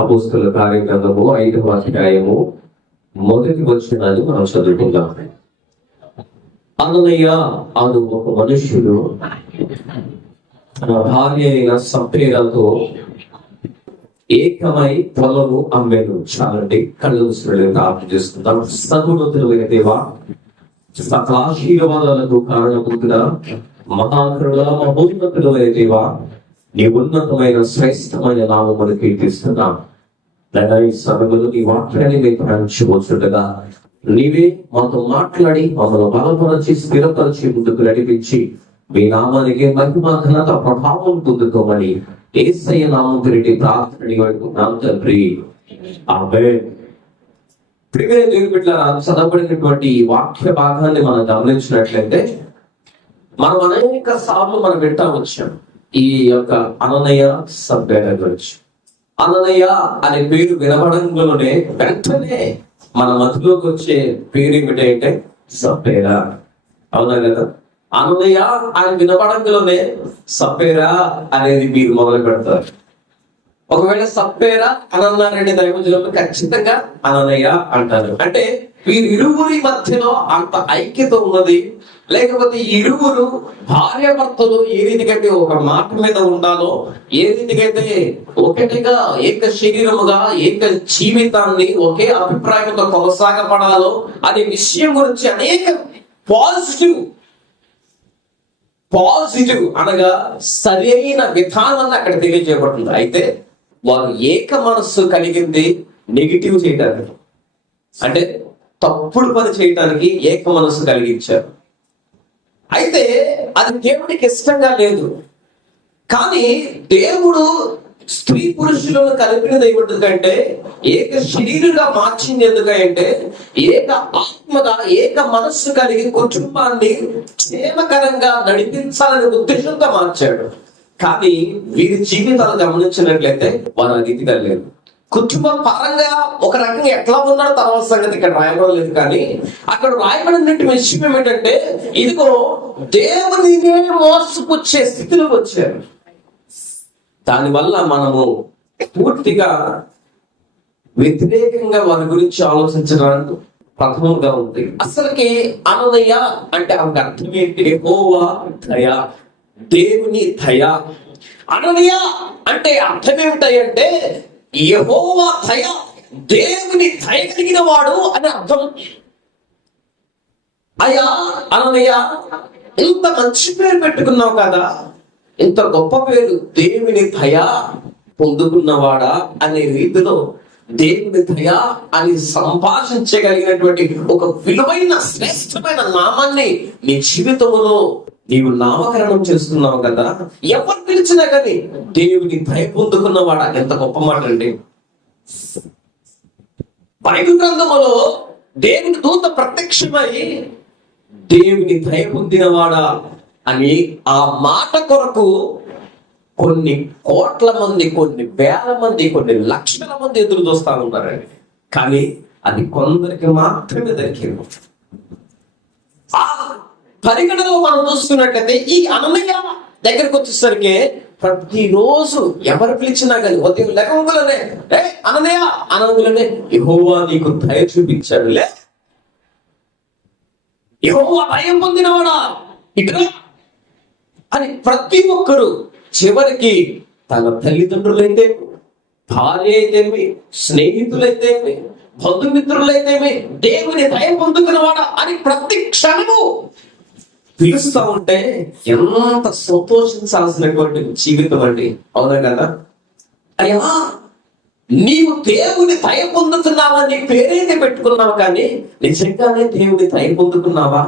అపోస్తలుల కార్యగ్రంథము 5వ అధ్యాయము 1 వచనాన్ని మనం చదువుకుందాం. అననీయ అను ఒక మనుష్యుడు తన భార్య అయిన సప్పేరాతో ఏకమై పొలము అమ్మాను. చాలండి, కళ్ళు ప్రార్థన చేస్తుంటాం. సగుణతులైన దేవా, సకల ఆశీర్వాదాలకు కారణముగా మహాకరుణ మహోన్నతులైన దేవా, నీ ఉన్నతమైన శ్రేష్టమైన నామమును కీర్తిస్తున్నాం. ఈ సమయంలో నీ వాక్యాన్ని మేము ప్రయాణించబోతుండగా నీవే మాతో మాట్లాడి మమ్మల్ని బలపరిచి స్థిరపరిచి ముందుకు నడిపించి మీ నామానికి మహిమ ఘనత ప్రభావం పొందుకోమని యేసయ్య నామం గురించి ప్రార్థన వేడుకుంటున్నాం తండ్రి. ఆమేన్. ప్రియమైన దేవుని బిడ్డలారా, చదవబడినటువంటి ఈ వాక్య భాగాన్ని మనం గమనించినట్లయితే మనం అనేక సార్లు మనం వింటా వచ్చాం ఈ యొక్క అననీయ సప్పేరా గురించి. అననీయ అనే పేరు వినబడంలోనే వెంటనే మన మధ్యలోకి వచ్చే పేరు ఏమిటంటే సప్పేరా. అవునా కదా? అననీయ అని వినబడంలోనే సప్పేరా అనేది మీరు మొదలు పెడతారు. ఒకవేళ సప్పేరా అని అన్నారంటే దైవజనులు ఖచ్చితంగా అననీయ అంటారు. అంటే వీరిరువురి మధ్యలో అంత ఐక్యత ఉన్నది. లేకపోతే ఇరువురు భార్యాభర్తలు ఏ రీతికైతే ఒక మాట మీద ఉండాలో, ఏ రీతికైతే ఒకటిగా ఏక శరీరముగా ఏక జీవితాన్ని ఒకే అభిప్రాయంతో కొనసాగపడాలో అనే విషయం గురించి అనేక పాజిటివ్ అనగా సరైన విధానాన్ని అక్కడ తెలియజేయబడుతుంది. అయితే వారు ఏక మనస్సు కలిగింది నెగిటివ్ చేయడానికి, అంటే తప్పుడు పని చేయడానికి ఏక మనస్సు కలిగించారు. అయితే అది దేవుడికి ఇష్టంగా లేదు. కానీ దేవుడు స్త్రీ పురుషులను కలిపినది ఎందుకంటే ఏక శరీరంగా మార్చింది. ఎందుకంటే ఏక ఆత్మగా ఏక మనస్సు కలిగి కుటుంబాన్ని క్షేమకరంగా నడిపించాలనే ఉద్దేశంతో మార్చాడు. కానీ వీరి జీవితాలు గమనించినట్లయితే వారు రీతిగా లేదు. కుటుంబం పరంగా ఒక రకంగా ఎట్లా ఉన్నాడో తర్వాత సంగతి ఇక్కడ రాయబడలేదు. లేదు కానీ అక్కడ రాయబడిన విషయం ఏమిటంటే ఇదిగో దేవునినే మోసపుచ్చే స్థితిలోకి వచ్చారు. దానివల్ల మనము పూర్తిగా వ్యతిరేకంగా వారి గురించి ఆలోచించడానికి ప్రథమంగా ఉంది. అసలుకి అననీయ అంటే ఆమెకు అర్థం ఏంటి? యెహోవా దయ, దేవుని దయ. అననీయ అంటే అర్థం ఏమిటంటే యెహోవా దయ, దేవుని దయ కలిగిన వాడు అని అర్థం. అయ్యా అననీయ, ఇంత మంచి పేరు పెట్టుకున్నావు కదా, ఇంత గొప్ప పేరు, దేవుని దయ పొందుకున్నవాడా అనే రీతిలో దేవుని దయ అని సంభాషించగలిగినటువంటి ఒక విలువైన శ్రేష్టమైన నామాన్ని నీ జీవితంలో నీవు నామకరణం చేస్తున్నావు కదా. ఎవరు పిలిచినా కానీ దేవుని దయ పొందుకున్నవాడా, ఎంత గొప్ప మాట అండి. బైబిల్ గ్రంథములో దేవుని దూత ప్రత్యక్షమై దేవుని దయ పొందినవాడా అని ఆ మాట కొరకు కొన్ని కోట్ల మంది, కొన్ని వేల మంది, కొన్ని లక్షల మంది ఎదురు చూస్తా ఉన్నారండి. కానీ అది కొందరికి మాత్రమే దొరికింది. ఆ పరిగణలో మనం చూస్తున్నట్లయితే ఈ అననీయ దగ్గరకు వచ్చేసరికి ప్రతిరోజు ఎవరు పిలిచినా కానీ ఉదయం లెగవగానే అననీయ అనగానే యెహోవా నీకు దయ చూపించాడులే, యెహోవా భయం పొందినవాడా ఇట్లా అని ప్రతి ఒక్కరు చివరికి తన తల్లిదండ్రులైతే, భార్య అయితేమి, స్నేహితులైతేమి, బంధుమిత్రులైతేమి దేవుని దయ పొందుకున్నవాడా అని ప్రతి క్షణము పిలుస్తా ఉంటే ఎంత సంతోషించాల్సినటువంటి జీవితం అండి. అవునా కదా? అయ్యా, నీవు దేవుని దయ పొందుతున్నావా, నీ పేరైతే పెట్టుకున్నావు కానీ నిజంగానే దేవుని దయ పొందుకున్నావా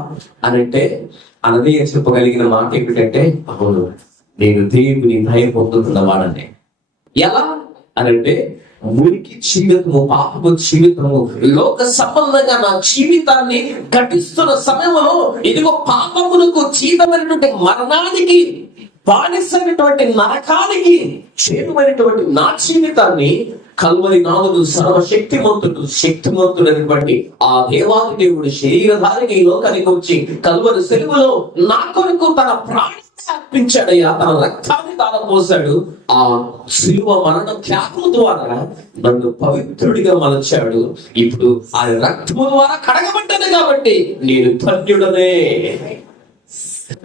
అని అంటే అననీయ చెప్పగలిగిన మాట ఏమిటంటే, అవును, నేను దేవుని దయ పొందుతున్నవాడనే. ఎలా అనంటే మురికి జీవితము, పాపపు జీవితము, లోక సంబంధంగా నా జీవితాన్ని గడిస్తున్న సమయంలో ఇదిగో పాపమునకు జీతమైనటువంటి మరణానికి, బానిసైనటువంటి నరకానికి చేరువైనటువంటి నా జీవితాన్ని కల్వరి నాలుగు శక్తిమంతుడైనటువంటి ఆ దేవాది దేవుడు శరీరధారికి ఈ లోకానికి వచ్చి కల్వరి సెలవులో నా కొరకు తన ప్రాణం అర్పించాడయ్యా, తన రక్తాన్ని దారపోసాడు. ఆ శిలువ మరణ త్యాగం ద్వారా నన్ను పవిత్రుడిగా మలచాడు. ఇప్పుడు ఆ రక్తము ద్వారా కడగబడ్డాను కాబట్టి నేను ధన్యుడనే,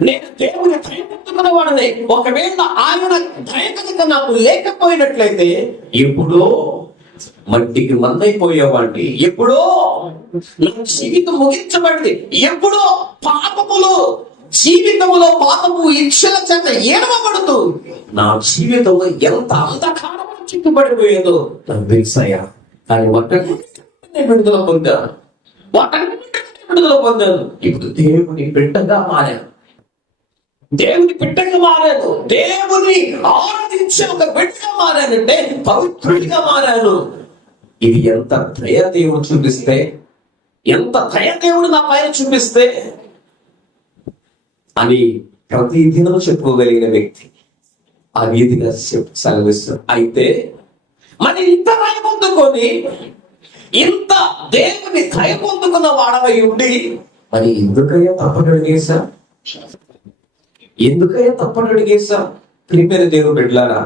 నేను దేవుని దయ పొందుకున్న వాడనే. ఒకవేళ ఆయన దయ కనుక నాకు లేకపోయినట్లయితే ఎప్పుడో మట్టికి మందైపోయేవాడిని, ఎప్పుడో నా జీవితం ముగించబడింది, ఎప్పుడో పాపములో జీవితంలో పాపము ఇచ్చల చేత ఏడవబడుతూ నా జీవితంలో ఎంత అంధకారం చిక్కుబడిపోయేదో నాకు తెలుసాయా. కానీ వాటన్నిటిని విడుదల పొందాను, వాటన్నిటిని విడుదల పొందాను. ఇప్పుడు దేవుని బిడ్డగా మారాను, దేవుని బిడ్డగా మారాను, దేవుని ఆరాధించే ఒక బిడ్డగా మారానంటే పవిత్రుడిగా మారాను. ఇది ఎంత దయ దేవుడు చూపిస్తే, ఎంత దయ దేవుడు నా పైన చూపిస్తే అని ప్రతి దినం చెప్పుకోగలిగిన వ్యక్తి ఆ రీతిగా సెలవిస్తారు. అయితే మరి ఇంత దయ పొందుకొని, ఇంత దేవుని దయ పొందుకున్న వాడవై ఉండి మరి ఎందుకయ్యా తప్పటడిగేశా, ఎందుకయ్యా తప్పటడిగేశా? ప్రియమైన దేవుని బిడ్డలారా,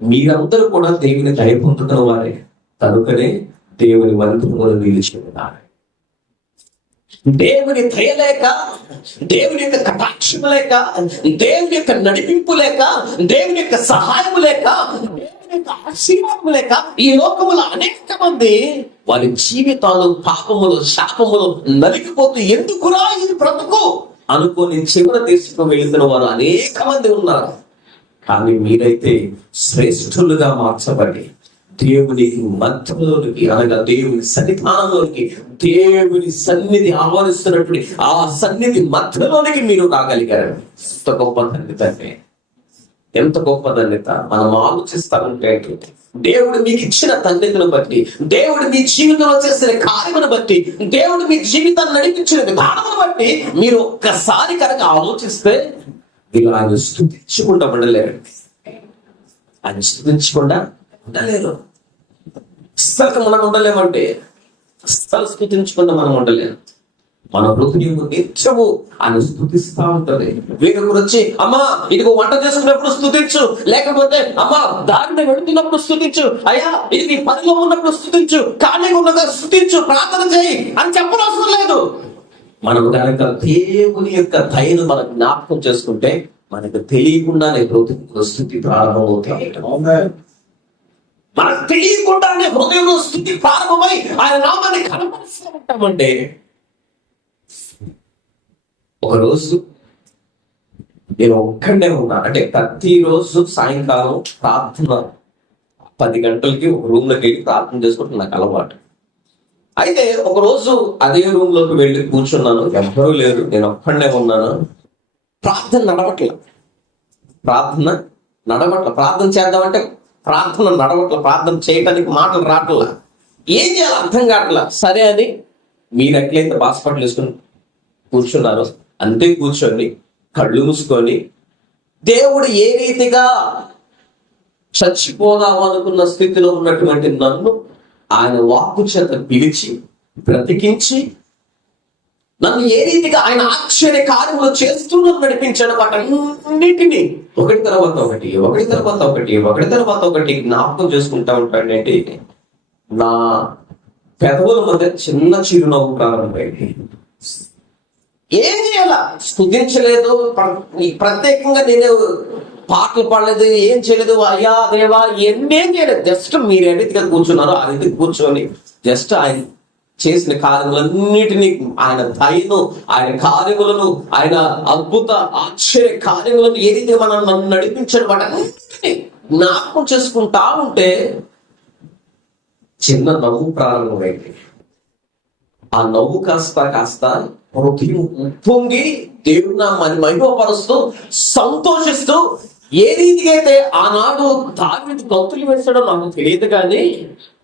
మీరందరూ కూడా దేవుని దయ పొందుకున్న వారే కనుకనే దేవుని మందిరములో నిలిచి ఉన్నారు. దేవుని దయ లేక, దేవుని యొక్క కటాక్షం లేక, దేవుని యొక్క నడిపింపు లేక, దేవుని యొక్క సహాయం లేక, దేవుని యొక్క ఆశీర్వాదం లేక ఈ లోకములో అనేక మంది వారి జీవితాలు పాపములు శాపములు నలిగిపోతూ ఎందుకురా ఈ బ్రతుకు అనుకొని చివర తీసుకుని వెళ్తున్న వారు అనేక మంది ఉన్నారు. కానీ మీరైతే శ్రేష్ఠులుగా మార్చబడి దేవుని మధ్యలోనికి, అనగా దేవుని సన్నిధానంలోనికి, దేవుని సన్నిధి ఆహ్వానిస్తున్నటువంటి ఆ సన్నిధి మధ్యలోనికి మీరు రాగలిగారు. ఎంత గొప్ప ధన్యత, ఎంత గొప్ప ధన్యత. మనం ఆలోచిస్తామంటే దేవుడు మీకు ఇచ్చిన ధన్యతను బట్టి, దేవుడు మీ జీవితంలో చేసిన కార్యమును బట్టి, దేవుడు మీ జీవితాన్ని నడిపించిన విధానమును బట్టి మీరు ఒక్కసారి కనుక ఆలోచిస్తే మీరు ఆయన స్తుతించకుండా ఉండలేరు, ఆయన స్తుతించకుండా ఉండలేరు. అస్సలు మనం ఉండలేమంటే, అస్సలు స్తుతించకుండా మనం ఉండలేము. మన హృదయం నిత్యము ఆయన స్తుతిస్తా ఉంటది. వేరొకరు వచ్చి అమ్మా ఇదిగో వంట చేసుకున్నప్పుడు స్తుతించు, లేకపోతే అమ్మా దారిని వెళుతున్నప్పుడు స్తుతించు, అయ్యా ఇది పనిలో ఉన్నప్పుడు స్తుతించు, ఖాళీగా ఉన్నదా స్తుతించు, ప్రార్థన చేయి అని చెప్పనవసరం లేదు. మనం కనుక దేవుని యొక్క దయను మనం జ్ఞాపకం చేసుకుంటే మనకు తెలియకుండానే హృదయంలో స్తుతి ప్రారంభమవుతాయి. మనకు తెలియకుండానే హృదయంలో స్తుతి ప్రారంభమై ఆయన నామాన్ని కనపరుస్తూ ఉంటామండి. ఒకరోజు నేను ఒక్కడే ఉన్నా, అంటే ప్రతిరోజు సాయంకాలం ప్రార్థన 10 గంటలకి ఒక రూమ్ లోకి వెళ్ళి ప్రార్థన చేసుకుంటే నాకు అలవాటు. అయితే ఒకరోజు అదే రూమ్ లోకి వెళ్ళి కూర్చున్నాను, ఎవ్వరూ లేరు, నేను ఒక్కడే ఉన్నాను. ప్రార్థన నడవట్ల, ప్రార్థన చేద్దామంటే ప్రార్థన నడవట్ల, ప్రార్థన చేయడానికి మాటలు రావట్లా, ఏం చేయాలి అర్థం కావట్లా. సరే అని మీరు ఎట్లయితే బాస్పట్లు వేసుకుని కూర్చున్నారు అంతే కూర్చొని కళ్ళు మూసుకొని దేవుడు ఏ రీతిగా చచ్చిపోదాం అనుకున్న స్థితిలో ఉన్నటువంటి నన్ను ఆయన వాక్కు చేత పిలిచి బ్రతికించి నన్ను ఏ రీతిగా ఆయన ఆశ్చర్య కార్యములు చేస్తూ నడిపించాడు. వాటన్నిటిని ఒకటి తర్వాత ఒకటి జ్ఞాపకం చేసుకుంటా ఉంటాడంటే నా పెదవుల మధ్య చిన్న చిరునవ్వు ప్రారంభమైంది. ఏం చేయాల, స్తుతించలేదు, ప్రత్యేకంగా నేను పాటలు పాడలేదు, ఏం చేయలేదు, అయ్యా దేవా ఏం చేయలేదు. జస్ట్ మీరు ఏ రీతిగా కూర్చున్నారో ఆ రీతికి కూర్చొని జస్ట్ ఆయన చేసిన కార్యములన్నిటినీ, ఆయన దయను, ఆయన కార్యములను, ఆయన అద్భుత ఆశ్చర్య కార్యములను ఏ రీతిగా మనం నన్ను నడిపించాడు వాటన్నిటిని జ్ఞాపకం చేసుకుంటా ఉంటే చిన్న నవ్వు ప్రారంభమైంది. ఆ నవ్వు కాస్త హృదయం ఉప్పొంగి దేవుడు నామాన్ని మహిమపరుస్తూ సంతోషిస్తూ, ఏ రీతిగా అయితే ఆనాడు దావీదు గంతులు వేసాడో నాకు తెలియదు, కానీ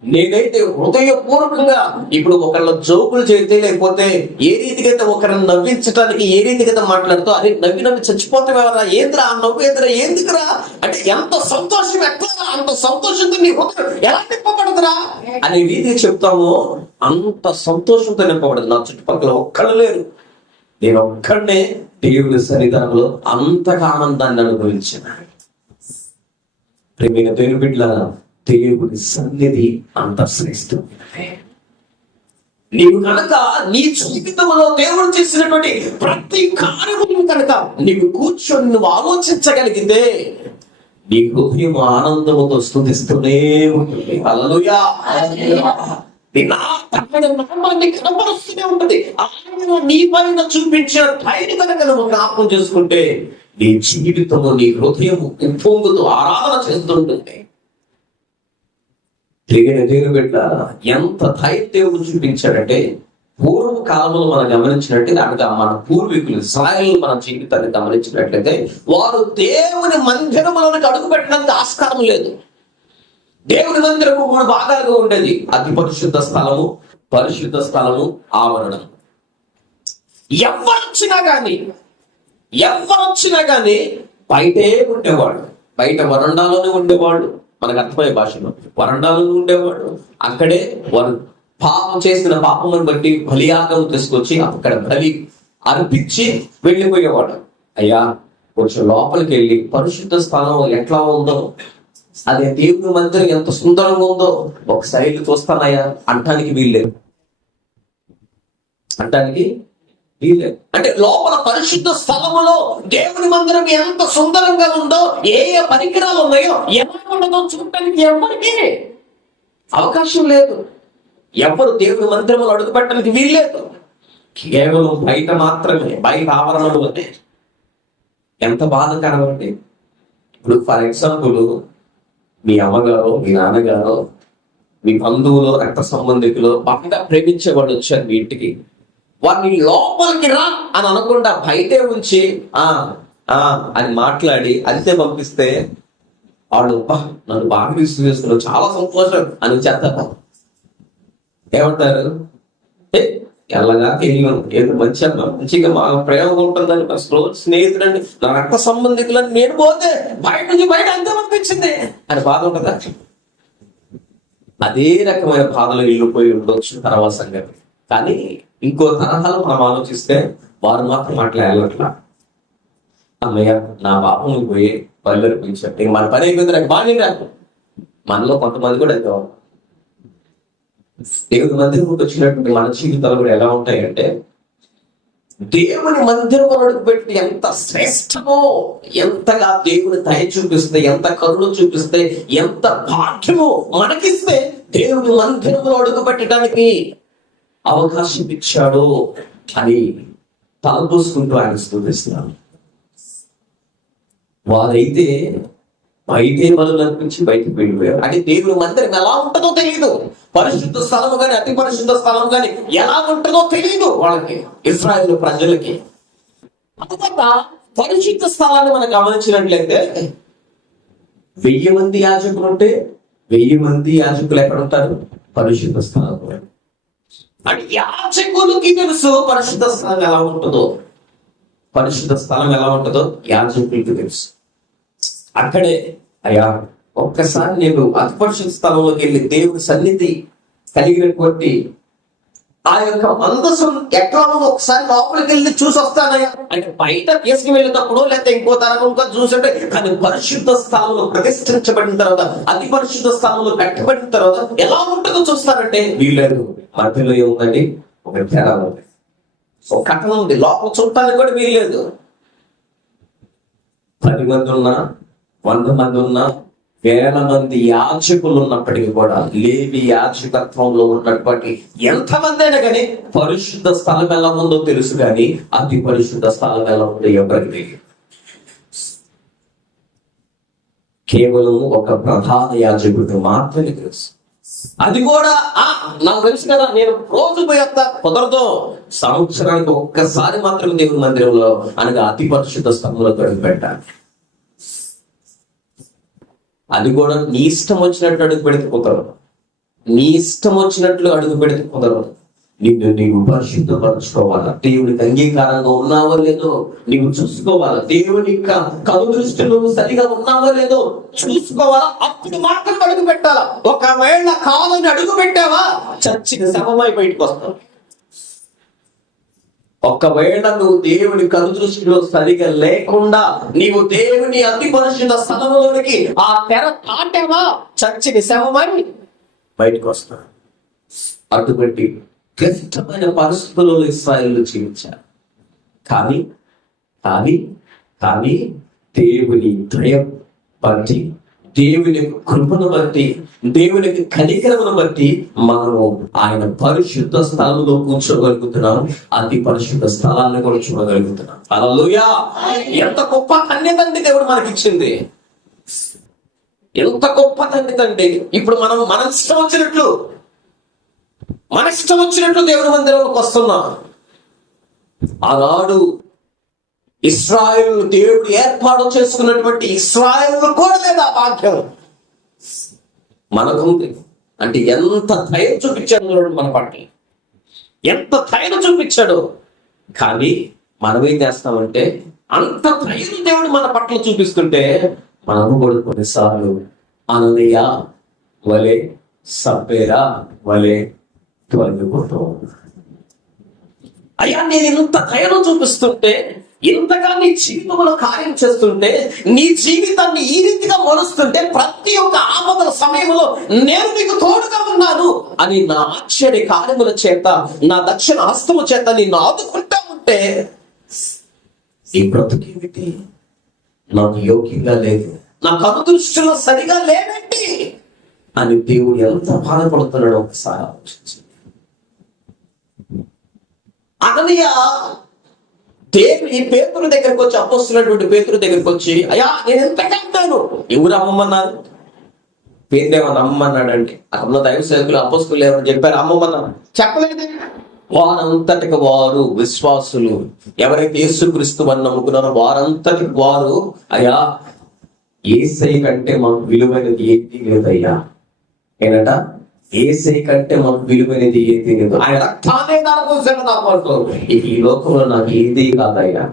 నేనైతే హృదయపూర్వకంగా ఇప్పుడు ఒకళ్ళ జోకులు చేస్తే, లేకపోతే ఏ రీతిగా అయితే ఒకరిని నవ్వించడానికి ఏ రీతిగా అయితే మాట్లాడుతూ అరే నవ్వి చచ్చిపోతాం ఎవరా, ఏంద్రా ఆ నవ్వు ఏంద్రా, ఎందుకురా అంటే ఎంత సంతోషం, ఎట్లా అంత సంతోషంతో నీ హృదయం ఎలా నింపబడదురా అనే రీతిగా చెప్తామో అంత సంతోషంతో నింపబడదు. నా చుట్టుపక్కల ఒక్కళ్ళు లేరు, నేను ఒక్కడనే దేవుని సన్నిధానంలో అంతగా ఆనందాన్ని అనుభవించిన ప్రేమైన దేవుని బిడ్డలారా, దేవుని సన్నిధి అంత శ్రేష్టమైనది. నీవు కనుక నీ జీవితంలో దేవుడు చేసినటువంటి ప్రతి కార్యమును కనుక నీవు కూర్చొని నువ్వు ఆలోచించగలిగితే నీ హృదయం ఆనందముతో స్తుతిస్తూనే ఉంటుంది. హల్లెలూయా. నామాన్ని కనపరుస్తూనే ఉంటుంది. ఆయన నీ పైన చూపించిన దయని కనుక నువ్వు జ్ఞాపకం చేసుకుంటే నీ జీవితంలో నీ హృదయం ఉప్పొంగుతూ ఆరాధన చేస్తుంటుంది. దేవుని బిడ్డ ఎంత ధైర్యం చూపించాడంటే, పూర్వ కాలంలో మనం గమనించినట్టే అనగా మన పూర్వీకులు ఇశ్రాయేలు మన జీవితాన్ని గమనించినట్లయితే వారు దేవుని మందిరములోనికి అడుగు పెట్టడానికి ఆస్కారం లేదు. దేవుని మందిరము 3 భాగాలుగా ఉండేది. అతి పరిశుద్ధ స్థలము, పరిశుద్ధ స్థలము, ఆవరణం. ఎవరొచ్చినా కానీ బయటే ఉండేవాడు. బయట వరండాలోనే ఉండేవాడు. మనకు అర్థమయ్యే భాషలో వరండాలోనే ఉండేవాడు. అక్కడే వారు పాపం చేసిన పాపమును బట్టి బలియాగం తీసుకొచ్చి అక్కడ బలి అర్పించి వెళ్ళిపోయేవాడు. అయ్యా కొంచెం లోపలికి వెళ్ళి పరిశుద్ధ స్థలం ఎట్లా ఉందో, అదే దేవుని మందిరం ఎంత సుందరంగా ఉందో ఒకసారి చూస్తానయ్యా అంటానికి వీల్లేదు. అంటే లోపల పరిశుద్ధ స్థలములో దేవుని మందిరం ఎంత సుందరంగా ఉందో, ఏ ఏ పరికరాలు ఉన్నాయో, ఎలా ఉండదో చూడటానికి ఎవరికి అవకాశం లేదు. ఎవరు దేవుని మందిరంలో అడుగు పెట్టడానికి వీల్లేదు. కేవలం బయట మాత్రమే, బయట ఆవరణలు అంటే ఎంత బాధకరం అంటే, ఇప్పుడు ఫర్ ఎగ్జాంపుల్ మీ అమ్మగారు, మీ నాన్నగారు, మీ బంధువులు, రక్త సంబంధికులు బాగా ప్రేమించేవాళ్ళు వచ్చారు మీ ఇంటికి. వారిని లోపలికి రా అని అనకుండా బయటే ఉంచి అని మాట్లాడి అంతే పంపిస్తే వాళ్ళు నన్ను బాగా రిసీవ్ చేసుకున్నారు, చాలా సంతోషం అని చేస్తారు. ఏమంటారు? ఎల్లగా తెలియను, ఏదో మంచిగా మా ప్రేమ ఉంటుందని, మా స్నేహితులని, నా రక్త సంబంధికులని నేను పోతే బయట నుంచి బయట అంతే పంపించింది అని బాధ ఉంటుందా? అదే రకమైన బాధలు వెళ్ళిపోయి ఉండొచ్చు తర్వాత సంగతి. కానీ ఇంకో తరహాలో మనం ఆలోచిస్తే వారు మాత్రం మాట్లాడాలట్లా. అమ్మయ్య నా పాపం పోయి బయలుదేరి పిలిచాడు, ఇంక మన పని అయిపోయింది, నాకు బాగా రాదు. మనలో కొంతమంది కూడా అయితే దేవుని మందిరం వచ్చినటువంటి మన జీవితాలు కూడా ఎలా ఉంటాయంటే, దేవుని మందిరం అడుగు పెట్టి ఎంత శ్రేష్టమో, ఎంతగా దేవుని దయ చూపిస్తే, ఎంత కరుణ చూపిస్తే, ఎంత భాగ్యమో మనకిస్తే దేవుని మందిరంలో అడుగు పెట్టడానికి అవకాశం ఇచ్చాడు అని తలపోసుకుంటూ ఆయన స్తుతిస్తున్నాను. వారైతే బయటే బలు అనిపించి బయటకు వెళ్ళిపోయారు. అంటే దేవుని మందిరం ఎలా ఉంటుందో తెలియదు, పరిశుద్ధ స్థలము కానీ అతి పరిశుద్ధ స్థలం కానీ ఎలా ఉంటుందో తెలియదు వాళ్ళకి, ఇశ్రాయేలు ప్రజలకి. అందువల్ల పరిశుద్ధ స్థలాన్ని మనం గమనించినట్లయితే 1000 మంది యాజకులు ఉంటే 1000 మంది యాజకులు ఎక్కడ ఉంటారు? పరిశుద్ధ స్థలం. అంటే యాజకులకి తెలుసు పరిశుద్ధ స్థలం ఎలా ఉంటుందో, పరిశుద్ధ స్థలం ఎలా ఉంటుందో యాజకులకి తెలుసు. అక్కడే అయ్యా ఒక్కసారి నేను అతి పరిశుద్ధ స్థలంలోకి వెళ్ళి దేవుని సన్నిధి కలిగినటువంటి ఆ యొక్క మందసం ఎట్లా ఒకసారి లోపలికి వెళ్ళి చూసి వస్తానయ్యా అంటే, బయట తీసుకు వెళ్ళేటప్పుడు లేకపోతే ఇంకో తరగతి ఇంకా చూసంటే, కానీ పరిశుద్ధ స్థలంలో ప్రతిష్ఠించబడిన తర్వాత, అతి పరిశుద్ధ స్థలంలో కట్టబడిన తర్వాత ఎలా ఉంటుందో చూస్తారంటే వీళ్ళేదు. మధ్యలో ఏముందండి? ఒక తేడా ఉంది, ఒక కట్టం ఉంది, లోపల చూడటానికి కూడా వీల్లేదు. 10 మంది ఉన్నా, 100 మంది ఉన్నా, 1000 మంది యాజకులు ఉన్నప్పటికీ కూడా, లేవి యాజకత్వంలో ఉన్నటువంటి ఎంతమంది అయినా కానీ పరిశుద్ధ స్థలం ఎలా ఉందో తెలుసు, కానీ అతి పరిశుద్ధ స్థలం ఎలా ఉందో ఎవరికి తెలియదు. కేవలం ఒక ప్రధాన యాజకుడికి మాత్రమే తెలుసు. అది కూడా నాకు తెలుసు కదా, నేను రోజు పోయేస్తా, కుదరదు. సంవత్సరానికి ఒక్కసారి మాత్రమే దేవుని మందిరంలో అనగా అతి పరిశుద్ధ స్థలంలో అడుగు పెట్టాలి. అది కూడా నీ ఇష్టం వచ్చినట్టు అడుగు పెడితే కుదరదు, నీ ఇష్టం వచ్చినట్లు అడుగు పెడితే కుదరదు. నీవు పరిశుద్ధపరచుకోవాలా, దేవునికి అంగీకారంగా ఉన్నావో లేదో నీవు చూసుకోవాలా, దేవుని కను దృష్టిలో సరిగా ఉన్నావో లేదో చూసుకోవాలా, అప్పుడు మాత్రం అడుగు పెట్టాలా. ఒకవేళ కావాలని అడుగు పెట్టావా చర్చికి సమమై బయటకు వస్తావు. ఒకవేళ నువ్వు దేవుని కనుదృష్టిలో సరిగా లేకుండా నీవు దేవుని అతి పరిశుద్ధ స్థలంలోనికి ఆ తెర తాటేవా చచ్చిని శవమని బయటకు వస్తాడు. అటువంటి క్లిష్టమైన పరిస్థితుల్లో ఇశ్రాయేలు జీవించారు. కానీ కానీ కానీ దేవుని దయ బట్టి, దేవుని కృపను బట్టి, దేవుని కనికరమును బట్టి మనము ఆయన పరిశుద్ధ స్థలంలో కూర్చోగలుగుతున్నాం. అతి పరిశుద్ధ స్థలాన్ని కూడా చూడగలుగుతున్నాం. హల్లెలూయా! ఎంత గొప్ప తండ్రి దేవుడు మనకిచ్చింది, ఎంత గొప్ప తండ్రి. ఇప్పుడు మనం మన ఇష్టం వచ్చినట్లు దేవుని మందిరంలోకి వస్తున్నాం. ఆనాడు ఇశ్రాయేలు దేవుడు ఏర్పాటు చేసుకున్నటువంటి ఇశ్రాయేలు కూడా లేదా భాగ్యం మనకుంది. అంటే ఎంత ధైర్యం చూపించాడు మన పట్ల, ఎంత ధైర్యం చూపించాడు. కానీ మనం ఏం చేస్తామంటే అంత ధైర్యం దేవుడు మన పట్ల చూపిస్తుంటే మనము కూడా కొన్నిసార్లు అననీయ వలె, సబ్బేరా వలె తొలగిపోతూ, అయ్యా నేను ఇంత ధైర్యం చూపిస్తుంటే, ఇంతగా నీ జీవితంలో కార్యం చేస్తుంటే, నీ జీవితాన్ని ఈ రీతిగా మలుస్తుంటే, ప్రతి ఒక్క ఆపదల సమయంలో నేను నీకు తోడుగా ఉన్నాను అని నా ఆశ్చర్య కార్యముల చేత, నా దక్షిణ హస్తము చేత నిన్ను ఆదుకుంటా ఉంటే ఈ బ్రతుకేమిటి? నాకు యోగ్యంగా లేదు, నా కనుదృష్టిలో సరిగా లేనండి అని దేవుడు ఎంత బాధపడుతున్నాడో ఒకసారి ఆలోచించి. అననీయ దేవుని పేతురు దగ్గరికి వచ్చి, అపోస్తులైనటువంటి పేతురు దగ్గరికి వచ్చి, అయ్యా నేను ఎంతగా అంటాను, ఎవరు అమ్మమన్నారు? పేరుదేమని అమ్మన్నాడంటే అక్కడ ఉన్న దైవ సేవకులు అపోస్తులు ఎవరు చెప్పారు? అమ్మమన్నారు. చెప్పలేదు. వారంతటికి వారు విశ్వాసులు, ఎవరైతే యేసుక్రీస్తు అని నమ్ముకున్నారో వారంతటికి వారు, అయ్యా యేసయ్య కంటే మాకు విలువైనది ఏది లేదయ్యా. ఏంటంట? యేసయ్య కంటే మాకు విలువైనది ఏది లేదు, ఆయన రక్తాన్ని దానికోసం నాకు ఈ లోకంలో నాకు ఏది కాదయ్యా,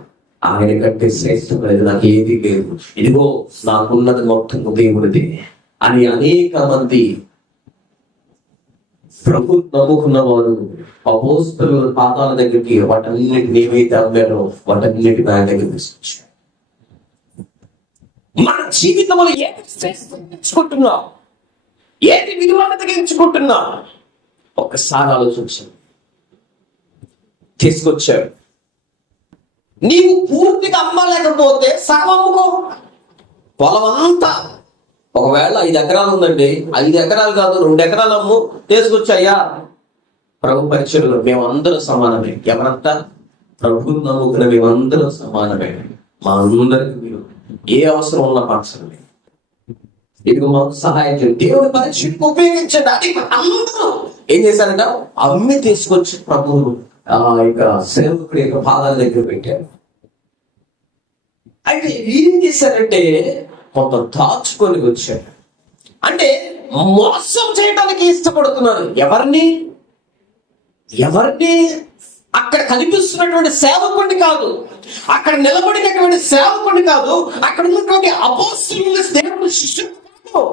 ఆయన కంటే శ్రేష్టమైనది నాకు ఏది లేదు, ఇదిగో నాకున్నది మొత్తం దేవుడిది అని అనేక మంది ప్రభు నమ్ముకున్న వారు అపోస్తలుల పాదాల దగ్గరికి వాటన్నిటిని ఏవైతే అమ్మారో వాటన్నిటిని ఆయన దగ్గర తీసుకొచ్చారు. మన జీవితంలో ఏది శ్రేష్ఠంగా, ఏది విలువైనదిగా ఎంచుకుంటున్నా ఒక్కసారి ఆలోచించండి. తీసుకొచ్చాడు. నీవు పూర్తిగా అమ్మలేకపోతే సగం అమ్ముకో. పొలం అంతా ఒకవేళ 5 ఎకరాలు ఉందండి, 5 ఎకరాలు కాదు 2 ఎకరాలు అమ్ము, తీసుకొచ్చాయ్యా. ప్రభు పరిచయంలో మేమందరం సమానమే. ఎవరంతా? ప్రభు నమ్ముకున్న మేమందరం సమానమే. మా అందరికి మీరు ఏ అవసరం ఉన్నా పంచండి, ఇది మాకు సహాయం చేయండి, దేవుడి పరిచయం ఉపయోగించండి అని అందరూ ఏం చేశారంట? అమ్మి తీసుకొచ్చి ప్రభువులు ఇక సేవకుడి యొక్క పాదాల దగ్గర పెట్టారు. అయితే వీరేం చేశారంటే కొంత దాచుకొని వచ్చారు. అంటే మోసం చేయడానికి ఇష్టపడుతున్నారు. ఎవరిని? అక్కడ కనిపిస్తున్నటువంటి సేవకుడిని కాదు, అక్కడ నిలబడినటువంటి సేవకుడిని కాదు, అక్కడ ఉన్నటువంటి అపోస్తలుల దేవుని శిష్యుడు కాదు.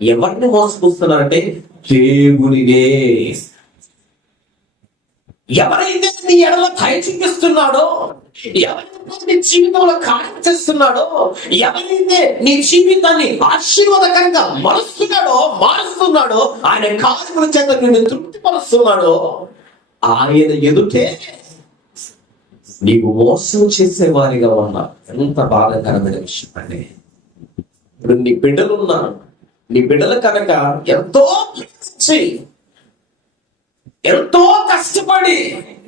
ఎవరిని మోసపుస్తున్నారంటే దేవునినే. ఎవరైతే నీ ఎడల దయ చూపిస్తున్నాడో, ఎవరైతే నీ జీవితంలో కార్యం చేస్తున్నాడో, ఎవరైతే నీ జీవితాన్ని ఆశీర్వాదకరంగా మారుస్తున్నాడో, ఆయన కార్యముల చేత నిన్ను తృప్తిపరుస్తున్నాడో, ఆయన ఎదుటే నీకు మోసం చేసేవారిగా ఉన్నా ఎంత బాధాకరమైన విషయం అండి. ఇప్పుడు నీ బిడ్డలు ఉన్నారు, నీ బిడ్డలు కనుక ఎంతో కష్టపడి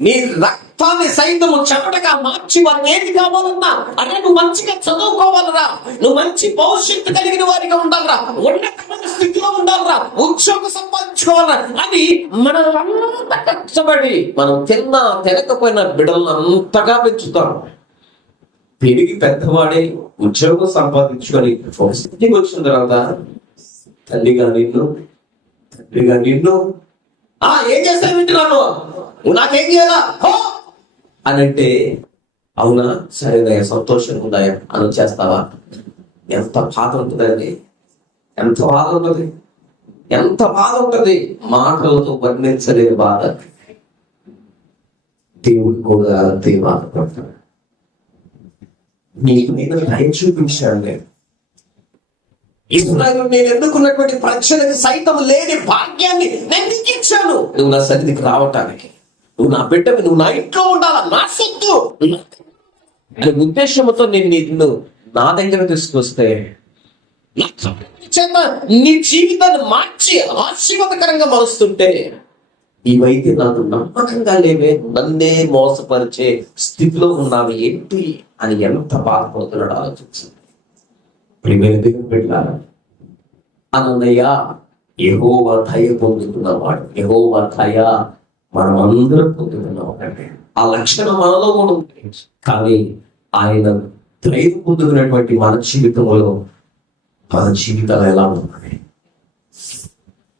నీ రక్తాన్ని సైతము చెమటగా మార్చి వారిని ఏది కావాలన్నా, అరే నువ్వు మంచిగా చదువుకోవాలరా, నువ్వు మంచి భవిష్యత్తు కలిగిన వారిగా ఉండాలరా, ఉన్నతమైన స్థితిలో ఉండాలరా, ఉద్యోగం సంపాదించుకోవాలరా అని మనల్ని కష్టపడి మనం తినకపోయిన బిడ్డలను అంతగా పెంచుతాం. పెరిగి పెద్దవాడే ఉద్యోగం సంపాదించుకొని స్థితికి వచ్చిన తర్వాత తండ్రిగా నిన్ను ఏం చేస్తాను వింటున్నాను, నువ్వు నాకేం చేయాలా అని అంటే, అవునా సరేదయ్యా సంతోషంగా ఉందాయా అని చేస్తావా? ఎంత బాధ ఉంటుందండి, ఎంత బాధ ఉంటుంది, మాటలతో వర్ణించలేని బాధ. దేవుడు కూడా అంతే బాధపడతాడు. నీకు నేను దయ చూపించాను. నేను ఇస్రాయేలు నేను ఎన్నుకున్నటువంటి ప్రజలకు సైతం లేని భాగ్యాన్ని నేను నీకు ఇచ్చాను. నువ్వు నా సన్నిధికి రావటానికి, నువ్వు నా బిడ్డవి, నువ్వు నా ఇంట్లో ఉండాలా, నా సొత్తు అనే ఉద్దేశంతో నేను నిన్ను నా దగ్గర తీసుకొస్తే నీ జీవితాన్ని మార్చి ఆశీర్వాదకరంగా మారుస్తుంటే, ఇవైతే నాకు నమ్మకంగా లేవే, నన్నే మోసపరిచే స్థితిలో ఉన్నావు ఏంటి అని ఎంత బాధపడుతున్నాడు ఆలోచించింది. పెట్టారు అన్నయ్య యెహోవా దయ పొందుతున్నవాడు. యెహోవా దయ మనం అందరం పొందుతున్నాం. ఆ లక్షణం మనలో కూడా ఉంటుంది. కానీ ఆయన దయ పొందుతున్నటువంటి మన జీవితంలో మన జీవితాలు ఎలా ఉన్నాయి,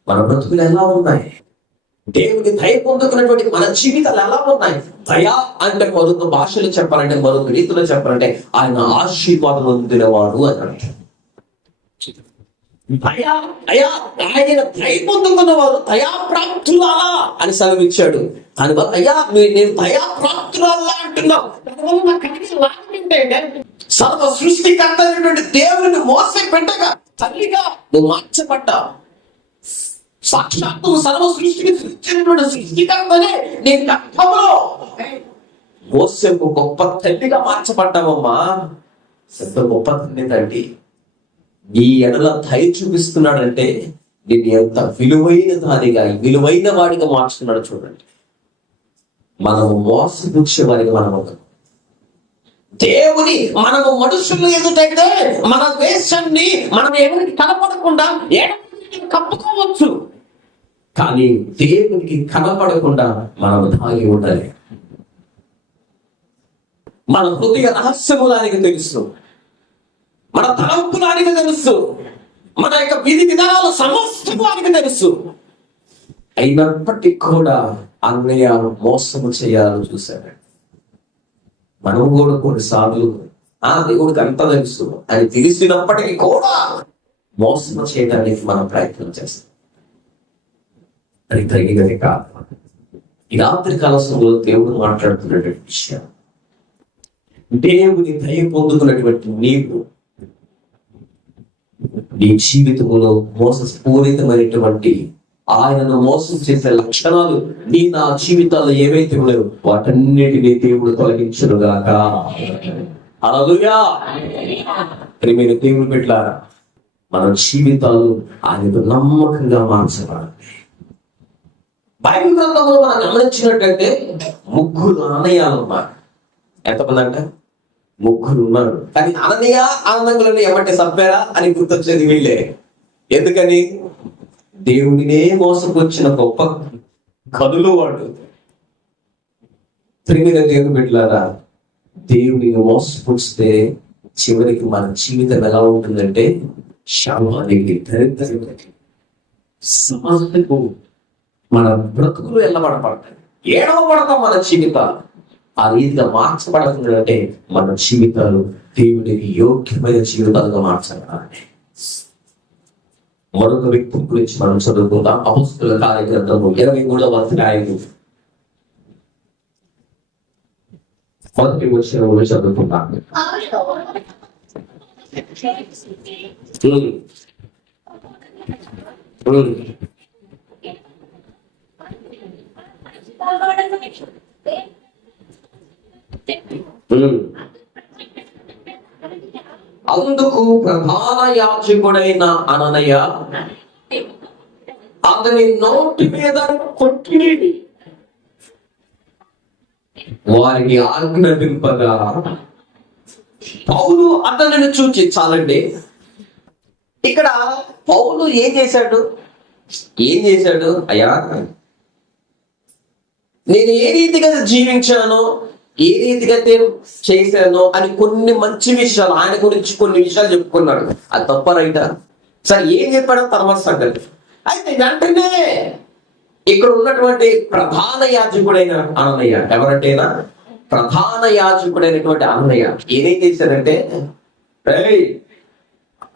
మన బ్రతుకులు ఎలా ఉన్నాయి, దేవుని దయ పొందుకున్నటువంటి మన జీవితాలు ఎలా ఉన్నాయి. దయ అంటే మరొక భాషలో చెప్పాలంటే, మరొక రీతిలో చెప్పాలంటే ఆయన ఆశీర్వాదం పొందినవాడు అన్నాడు. ఆయన దయ పొందుకున్నవారు దయాప్రాప్తురాలా అని సెలవిచ్చాడు. దానివల్ల అయ్యా నేను దయాప్రాప్తురాలా అంటున్నావు. సర్వ సృష్టికర్త అయినటువంటి దేవుని మోసే పెట్టగా తల్లిగా నువ్వు మార్చబడ్డా. సాక్షాత్తు సర్వ సృష్టికి సృష్టించినటువంటి సృష్టికర్తనే నీ గర్భంలో మోసేకు గొప్ప తల్లిగా మార్చబడ్డావమ్మా. ఎంత గొప్ప తల్లి తండ్రి. ఈ ఎడల దయ చూపిస్తున్నాడంటే నేను ఎంత విలువైన దానిగా, విలువైన వాడిగా మార్చుతున్నాడు చూడండి. మనము మోసపుచ్చే వారిగా మనం దేవుని మనము మనుషులు ఎదుటైతే మన దేశాన్ని మనం ఎవరికి కనపడకుండా కప్పుకోవచ్చు. కానీ దేవునికి కనపడకుండా మనం దాగి ఉండాలి. మన హృదయ రహస్యములానికి తెలుసు, మన తలంపులానికి తెలుసు, మన యొక్క విధి విధానాలు సమస్తములానికి తెలుసు. అయినప్పటికీ కూడా అన్నయ్య మోసము చేయాలని చూశాడు. మనం కూడా కొన్నిసార్లు దేవుడికి అంత తెలుసు అని తెలిసినప్పటికీ కూడా మోసం చేయడానికి మనం ప్రయత్నం చేస్తాం. అది తగినది కాదు. ఈ రాత్రి కాల సమయంలో దేవుడు మాట్లాడుతున్నటువంటి విషయం, దేవుని దయ పొందుకున్నటువంటి నీవు నీ జీవితంలో మోసపూరితమైనటువంటి ఆయనను మోసం చేసే లక్షణాలు నీ నా జీవితాల్లో ఏవైతే ఉన్నాయో వాటన్నిటినీ దేవుడు తొలగించునుగాక. హల్లెలూయా. ప్రియమైన దేవుని బిడ్డలారా, మన జీవితాలు ఆయనకు నమ్మకంగా మార్చబడాలి. బైబిల్ గ్రంథంలో మనం గమనించినట్టయితే ముగ్గురు అననీయాలు ఉన్నారు. ఎంతమంది అంటే ముగ్గురు ఉన్నారు. కానీ అననీయ ఆనందంలో ఏమంటే సభ్యరా అని గుర్తొచ్చేది వీళ్ళే. ఎందుకని? దేవునినే మోసకొచ్చిన గొప్ప కదులు వాడు. ప్రియమైన దేవుని బిడ్డలారా, దేవునిని మోసపుచ్చితే చివరికి మన జీవితం ఎలా ఉంటుందంటే శాపానికి, దరిద్రానికి, సమస్యకు మన బ్రతుకులు ఎల్లబడపడతాయి, ఏడవబడతాం మన జీవితాలు. ఆ రీతిగా మార్చబడుతుందంటే మన జీవితాలు దేవునికి యోగ్యమైన జీవితాలుగా మార్చబడాలి. మరొక వ్యక్తి గురించి మనం చదువుకుందాం. అపొస్తలుల కార్యగ్రంథము 23వ అధ్యాయము 1వ వచనంలో చదువుకుందాం. అందుకు ప్రధాన యాజకుడైన అననీయ అతని నోటి మీద కొట్టి వారిని ఆజ్ఞాపింపగా పౌలు అతనిని చూచి, చాలండి, ఇక్కడ పౌలు ఏం చేశాడు? అయ్యా, నేను ఏ రీతిగా జీవించానో, ఏ రీతిగా చేశానో అని కొన్ని మంచి విషయాలు, ఆయన గురించి కొన్ని విషయాలు చెప్పుకున్నాడు. అది తప్ప రైటా? సరే, ఏం చెప్పాడో తర్వాత సంగతి. అయితే వెంటనే ఇక్కడ ఉన్నటువంటి ప్రధాన యాజకుడైన అననీయ, ఎవరంటేనా ప్రధాన యాజకుడైనటువంటి అననీయ ఏం చేశారంటే,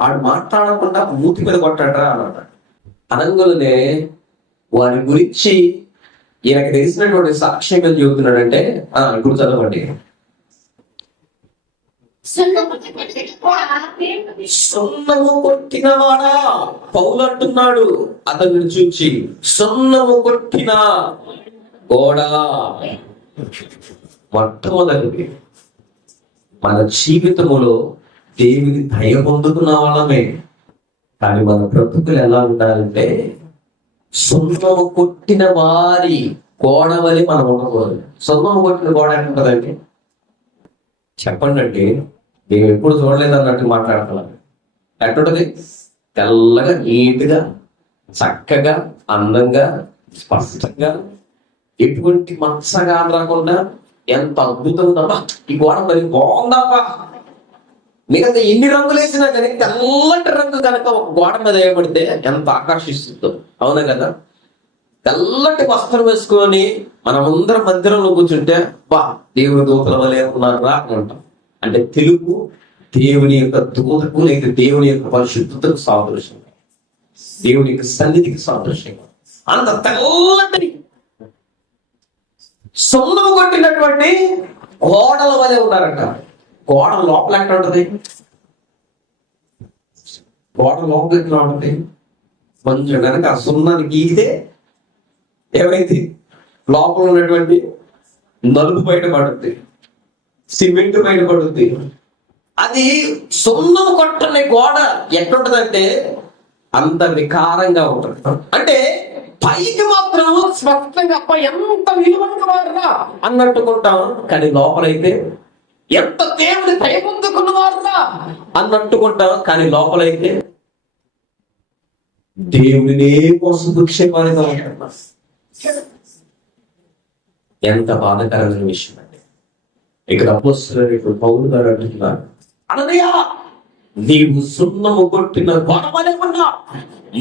వాడు మాట్లాడకుండా మూతి మీద కొట్టాడరా అన్నాడు. అనంగులనే వారి గురించి ఈయనకి తెలిసినటువంటి సాక్ష్యం ఏం చెబుతున్నాడంటే ఇప్పుడు చదవండి. సున్నము కొట్టినవాడా పౌలు అంటున్నాడు అతన్ని చూచి, సున్నము కొట్టిన గోడ. మొట్టమొదటి మన జీవితములో దేవుని దయ పొందుతున్న వాళ్ళమే, కానీ మన బ్రతుకులు ఎలా ఉండాలంటే సున్నము కొట్టిన వారి గోడ వలి మనం ఉండకూడదు. సున్నము కొట్టిన గోడ ఉంటుందండి, చెప్పండి అండి. మేము ఎప్పుడు చూడలేదు అన్నట్టు మాట్లాడుతున్నాను. ఎట్టుంటది? తెల్లగా, నీట్గా, చక్కగా, అందంగా, స్పష్టంగా, ఎటువంటి మత్సగా రాకుండా ఎంత అద్భుతంగా ఈ గోడ మరి బాగుందప్ప. మిగతా ఎన్ని రంగులు వేసినా కానీ తెల్లటి రంగు కనుక ఒక గోడ మీద వేయబడితే ఎంత ఆకర్షిస్తుందో, అవునా కదా? తెల్లటి వస్త్రం వేసుకొని మనమందరం మందిరంలో కూర్చుంటే బా దేవుని దూతల వలె ఉన్నారు రా అంటాం. అంటే తెలుగు దేవుని యొక్క దూతకు లేదా దేవుని యొక్క పరిశుద్ధతకు సాదృశ్యంగా, దేవుని యొక్క సన్నిధికి సాదృశ్యంగా అంత తెల్లటి సున్నము కొట్టినటువంటి గోడల వలె ఉన్నారంట. గోడ లోపల ఎట్లా ఉంటుంది? గోడ లోపల ఎట్లా ఉంటుంది? కొంచెం కనుక ఆ సున్నాన్ని గీతే ఏమైంది? లోపల ఉన్నటువంటి నలుపు బయటపడుద్ది, సిమెంట్ బయటపడుద్ది. అది సున్నము కొట్టని గోడ ఎట్లుంటదంటే అంత వికారంగా ఉంటుంది. అంటే పైకి మాత్రం స్పష్టంగా అప్ప ఎంత విలువైన వారురా అన్నట్టుకుంటాం, కానీ లోపలైతే ఎంత దేవుని దయపొందుకున్నవారురా అన్నట్టుకుంటాం, కానీ లోపలైతే దేవుడినే మోసపుచ్చేవారిగా ఉంటాం. ఎంత బాధకరమైన విషయం అండి. ఇక్కడ అపోస్తలుడు ఇప్పుడు పౌలు గారు అంటున్నారు, అననయ్య నీవు సున్నము కొట్టిన గొడవలే ఉన్నా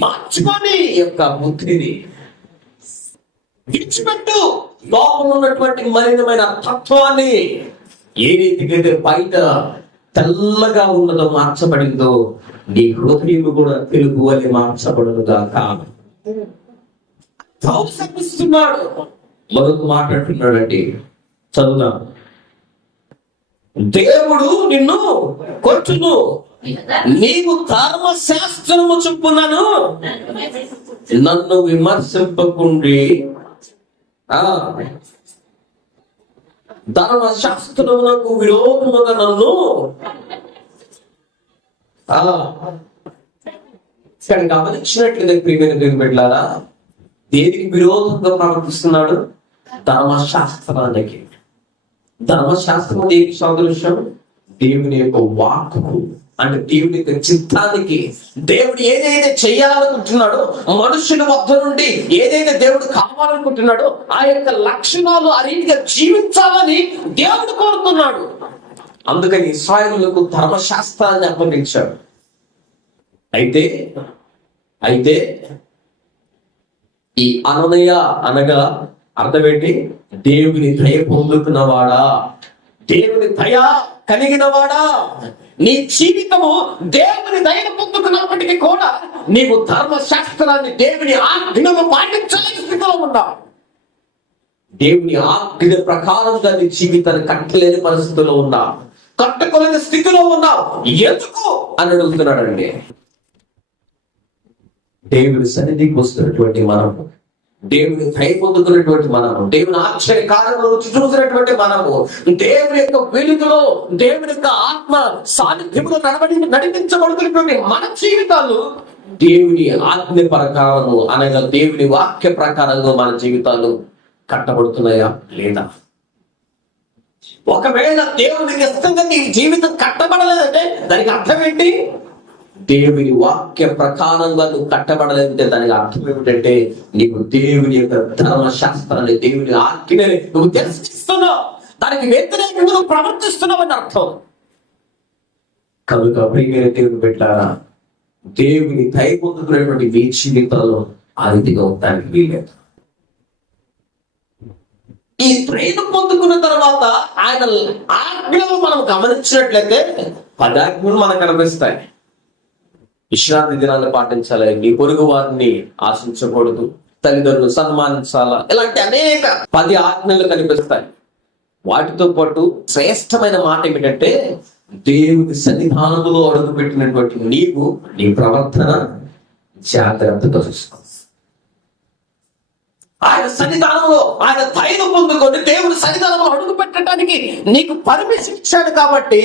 మార్చుకొని యొక్క బుద్ధిని విడిచిపెట్టు. లోపల ఉన్నటువంటి మలినమైన తత్వాన్ని ఏ రీతికైతే బయట తెల్లగా ఉన్నదో మార్చబడిందో నీ హృదయం కూడా తెలుగు అని మార్చబడదు గాక. శపిస్తున్నాడు. మరొక మాట్లాడుతున్నాడండి, చదువునా. దేవుడు నిన్ను కొట్టును, నీవు ధర్మశాస్త్రము చొప్పునను నన్ను విమర్శింపకుండి. ధర్మశాస్త్రమునకు విరోధముగా నన్ను గమనించినట్లయితే ప్రియమైన దేవుని బిడ్డలారా, దేనికి విరోధంగా ప్రవర్తిస్తున్నాడు? ధర్మశాస్త్రానికి. ధర్మశాస్త్రం దేనికి సాదృశ్యం? దేవుని యొక్క వాక్కు, అంటే దేవుని యొక్క చిత్తానికి. దేవుడు ఏదైతే చేయాలనుకుంటున్నాడో, మనుషుల వద్ద నుండి ఏదైతే దేవుడు కావాలనుకుంటున్నాడో ఆ యొక్క లక్షణాలు ఆ రీతిగా జీవించాలని దేవుడు కోరుతున్నాడు. అందుకని ఇశ్రాయేలులకు ధర్మశాస్త్రాన్ని అప్పగించాడు. అయితే ఈ అననయ అనగా అర్థం ఏంటి? దేవుని దయ పొందుకున్నవాడా, దేవుని దయ కలిగినవాడా. నీ జీవితము దేవుని దయను పొందుకున్నప్పటికీ కూడా నీవు ధర్మశాస్త్రాన్ని, దేవుని ఆజ్ఞను పాటించలేని స్థితిలో ఉన్నావు. దేవుని ఆజ్ఞ ప్రకారంగా నీ జీవితాన్ని కట్టలేని పరిస్థితిలో ఉన్నావు, కట్టుకోలేని స్థితిలో ఉన్నావు. ఎందుకు అని అడుగుతున్నాడండి. దేవుని సన్నిధికి వస్తున్నటువంటి మనము, దేవుని దయ పొందుతున్నటువంటి మనము, దేవుని ఆశ్చర్య కార్యములను రుచి చూసినటువంటి మనము, దేవుని యొక్క వెలుగులో, దేవుని యొక్క ఆత్మ సాన్నిధ్యములో నడిపించబడుతున్నటువంటి మన జీవితాలు దేవుని ఆజ్ఞ ప్రకారము అనగా దేవుని వాక్య ప్రకారంగా మన జీవితాలు కట్టబడుతున్నాయా లేదా? ఒకవేళ దేవునికి ఇష్టంగా నీ జీవితం కట్టబడలేదంటే దానికి అర్థం ఏంటి? దేవుని వాక్య ప్రకారంగా నువ్వు కట్టబడలేదంటే దానికి అర్థం ఏమిటంటే నీకు దేవుని యొక్క ధర్మశాస్త్రాన్ని, దేవుని ఆజ్ఞని నువ్వు దర్శిస్తున్నావు, దానికి వ్యతిరేకంగా నువ్వు ప్రవర్తిస్తున్నావు అని అర్థం. కనుక ప్రియమైన దేవుని బిడ్డలారా, దేవుని దయ పొందుకునేటువంటి మీ జీవితాల్లో ఆ రీతిగా ఉండడానికి వీలేదు. ఈ ప్రేమ పొందుకున్న తర్వాత ఆయన ఆజ్ఞలు మనం గమనించినట్లయితే 10 ఆజ్ఞలు మనకు కనిపిస్తాయి. విశ్రాంతి దినాన్ని పాటించాలి, నీ పొరుగు వారిని ఆశించకూడదు, తల్లిదండ్రులు సన్మానించాలా, ఇలాంటి అనేక 10 ఆజ్ఞలు కనిపిస్తాయి. వాటితో పాటు శ్రేష్టమైన మాట ఏమిటంటే, దేవుని సన్నిధానములో అడుగుపెట్టినటువంటి నీవు నీ ప్రవర్తన జాగ్రత్తగా చూసుకో. ఆయన సన్నిధానంలో ఆయన ధైర్యం పొందుకొని దేవుని సన్నిధానంలో అడుగు పెట్టడానికి నీకు పర్మిషన్ ఇచ్చాడు కాబట్టి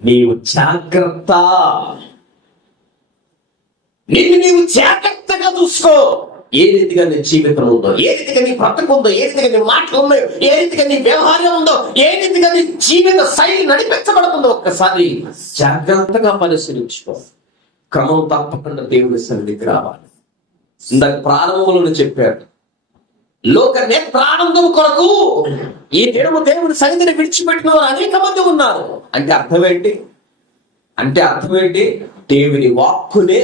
నీవు జాగ్రత్త, నీవు జాగ్రత్తగా చూసుకో. ఏ రీతిగా నీ జీవితం ఉందో, ఏ రీతిగా నీ బ్రతుకు ఉందో, ఏ రీతిగా నీ మాటలు ఉన్నాయో, ఏ రీతిగా నీ వ్యవహారం ఉందో, ఏ రీతిగా నీ జీవిత శైలి నడిపించబడుతుందో ఒక్కసారి జాగ్రత్తగా పరిశీలించుకో. క్రమం తప్పకుండా దేవుని సన్నిధికి రావాలి. ఇందాక ప్రారంభంలో చెప్పాడు, లోక నేత్రానందం కొరకు ఈ దేవుని సన్నిధిని విడిచిపెట్టిన వారు అనేక మంది ఉన్నారు. అంటే అర్థం ఏంటి? దేవుని వాక్కునే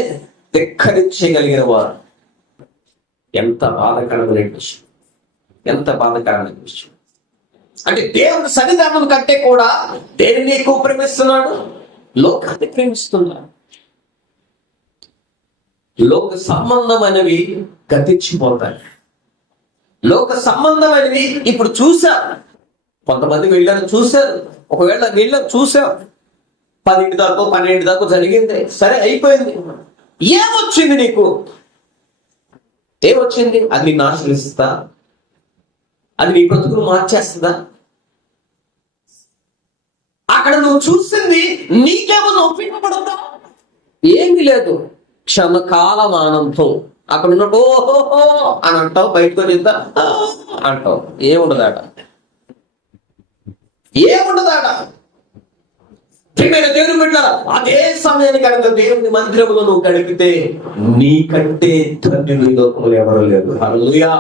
ధిక్కరించగలిగిన వారు. ఎంత బాధకరమైన విషయం, ఎంత బాధకరమైన విషయం. అంటే దేవుని సన్నిధానం కంటే కూడా దేనిని ఎక్కువ ప్రేమిస్తున్నాడు? లోకాన్ని ప్రేమిస్తున్నాడు. లోక సంబంధం అనేవి గతించిపోతాయి. లోక సంబంధం అనేవి ఇప్పుడు చూసా, కొంతమంది వెళ్ళారు, చూశారు. ఒకవేళ వీళ్ళని చూసాం, 10 దాకా 12 దాకా జరిగింది, సరే అయిపోయింది. ఏమొచ్చింది నీకు? ఏమొచ్చింది? అది నిన్ను ఆశ్రయిస్తుందా? అది నీ బ్రతుకును మార్చేస్తుందా? అక్కడ నువ్వు చూసింది నీకేమన్నా ఒప్పింపబడుతుందా? ఏమీ లేదు. క్షణకాలం ఆనందం. అక్కడ ఉన్నట్టు ఓహో అని అంటావు, బయటకు వెళ్తా అంటావు. ఏముండదాడ. దేవుని బిడ్డ, అదే సమయానికి కనుక దేవుని మందిరంలో నువ్వు గడిపితే నీకంటే ధన్యులు ఈ లోకంలో ఎవరు లేరు. హల్లెలూయా.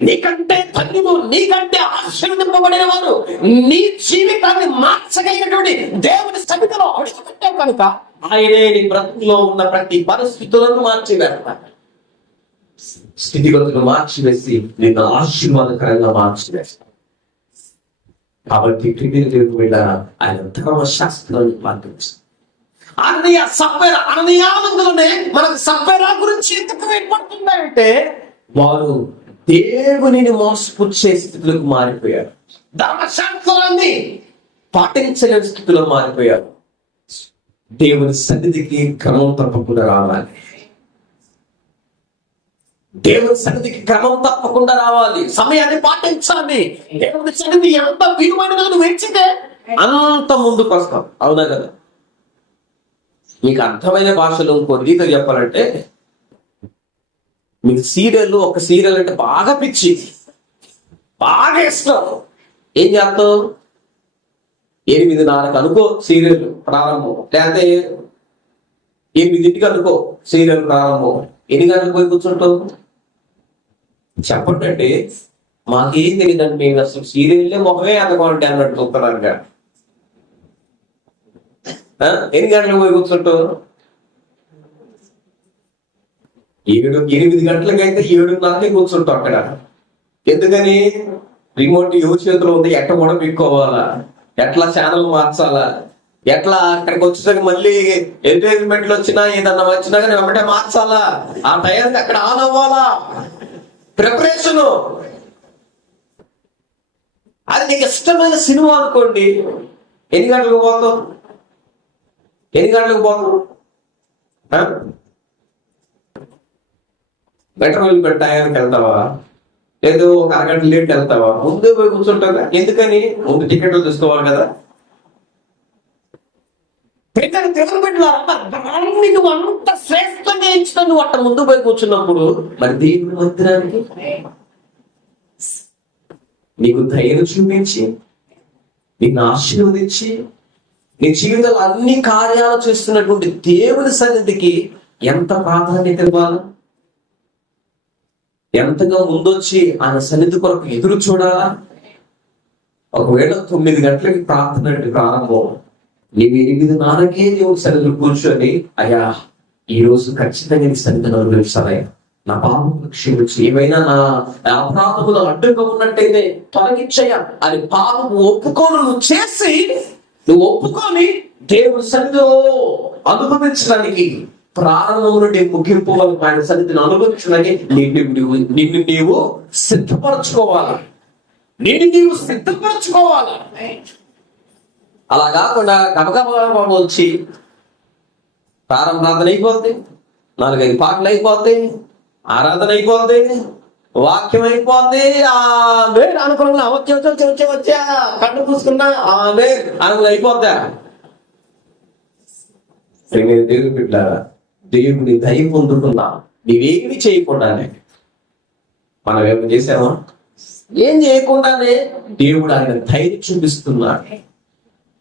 నీకంటే ధన్యులు, నీకంటే ఆశీర్వదింపబడిన వారు, నీ జీవితాన్ని మార్చగలిగినటువంటి దేవుని సన్నిధిలో అడుగుపెట్టావు కనుక ఆయనే నీ బ్రతుకులో ఉన్న ప్రతి పరిస్థితులను మార్చివేస్తాడు. స్థితిగతులు మార్చివేసి నిన్ను ఆశీర్వాదకరంగా మార్చివేస్తాడు. కాబట్టి ఆయన ధర్మశాస్త్రాన్ని పాటించారు. అననీయానందులోనే మనకు సప్ఫైరా గురించి ఎందుకు ఏర్పడుతుందంటే, వారు దేవునిని మోసపుచ్చే స్థితులకు మారిపోయారు. ధర్మశాస్త్రాన్ని పాటించలేని స్థితిలో మారిపోయారు. దేవుని సన్నిధికి క్రమం తప్పకుండా రావాలి. దేవుని సన్నిధికి క్రమం తప్పకుండా రావాలి. సమయాన్ని పాటించాలి. దేవుని సన్నిధి ఎంత విలువైనదో నువ్వు ఎంచితే అంత ముందుకు వస్తాం. అవునా కదా? మీకు అర్థమైన భాషలో ఇంకో రీతిగా చెప్పాలంటే, మీకు ఒక సీరియల్ అంటే బాగా పిచ్చి, బాగా ఇష్టం. ఏం చేస్తావు? 8:30 అనుకో సీరియల్ ప్రారంభం, లేకపోతే 8 అనుకో సీరియల్ ప్రారంభం. ఎన్ని గంటలకు పోయి కూర్చుంటావు? చెప్పండి. మాకేం తెలియదండి, మేము అసలు సీరియల్లే మొహమే అందుకోండి అన్నట్టు చూస్తున్నాను. ఎన్ని గంటలకు పోయి కూర్చుంటావు? 8 గంటలకైతే 7:30కే కూర్చుంటావు అక్కడ. ఎందుకని? రిమోట్ యువ చేతిలో ఉంది, ఎట్ట కూడా పిక్కోవాలా, ఎట్లా ఛానల్ మార్చాలా, ఎట్లా అక్కడికి వచ్చేసరికి మళ్ళీ ఎంటర్టైన్మెంట్లు వచ్చినా ఏదన్నా వచ్చినా కానీ వెంటనే మార్చాలా, ఆ టైంకి అక్కడ ఆన్ అవ్వాలా, ప్రిపరేషన్. అది నీకు ఇష్టమైన సినిమా అనుకోండి, ఎన్ని గంటలకు పోతావు? పెట్రోల్ టైంకి వెళ్తావా? లేదు ఒక అరగంట లేట్ వెళ్తావా? ముందే పోయి కూర్చుంటావు. ఎందుకని? ముందు టికెట్లు తీసుకోవాలి కదా. నువ్వు అంత శ్రేష్టంగా ఎంచుతా, నువ్వు అట్ట ముందు పోయి కూర్చున్నప్పుడు మరి దేవుని మందిరానికి నీకు ధైర్యం చూపించి, నిన్ను ఆశీర్వదించి, నీ జీవితంలో అన్ని కార్యాలు చేస్తున్నటువంటి దేవుని సన్నిధికి ఎంత ప్రాధాన్యత ఇవ్వాలి, ఎంతగా ముందొచ్చి ఆయన సన్నిధి కొరకు ఎదురు చూడాలా. ఒకవేళ 9 గంటలకి ప్రార్థన ప్రారంభం, నీవు 8:30కే దేవుని సన్నిధిలో కూర్చొని, అయ్యా ఈ రోజు ఖచ్చితంగా నీ సన్నిధిని అనుభవిస్తానయ్యా, నా పాపములు క్షమించి, ఏమైనా నా అపరాధములు అడ్డుగా ఉన్నట్టయితే తొలగించయ్యా అని పాపము నువ్వు ఒప్పుకొని దేవుని సన్నిధిలో అనుభవించడానికి ప్రారంభం నుండి ముగింపు వరకు ఆయన సన్నిధిని అనుభవించడానికి నిన్ను నీవు సిద్ధపరచుకోవాలి. నిన్ను నీవు సిద్ధపరచుకోవాలి. అలా కాకుండా గబగబా వచ్చి ప్రారంభార్థన అయిపోద్ది, 4-5 పాటలు అయిపోద్ది, ఆరాధన అయిపోద్ది, వాక్యం అయిపోద్ది, వేడు అనుకున్నా వచ్చా కళ్ళు పూసుకున్నా అనుకుని అయిపోద్దా? దేవుని బిడ్డారా, దేవుని దయ పొందుకున్నా నీవేమి చేయకుండానే మనం ఏమి చేసామా? ఏం చేయకుండానే దేవుడు ఆయన ధైర్యం చూపిస్తున్నాడు.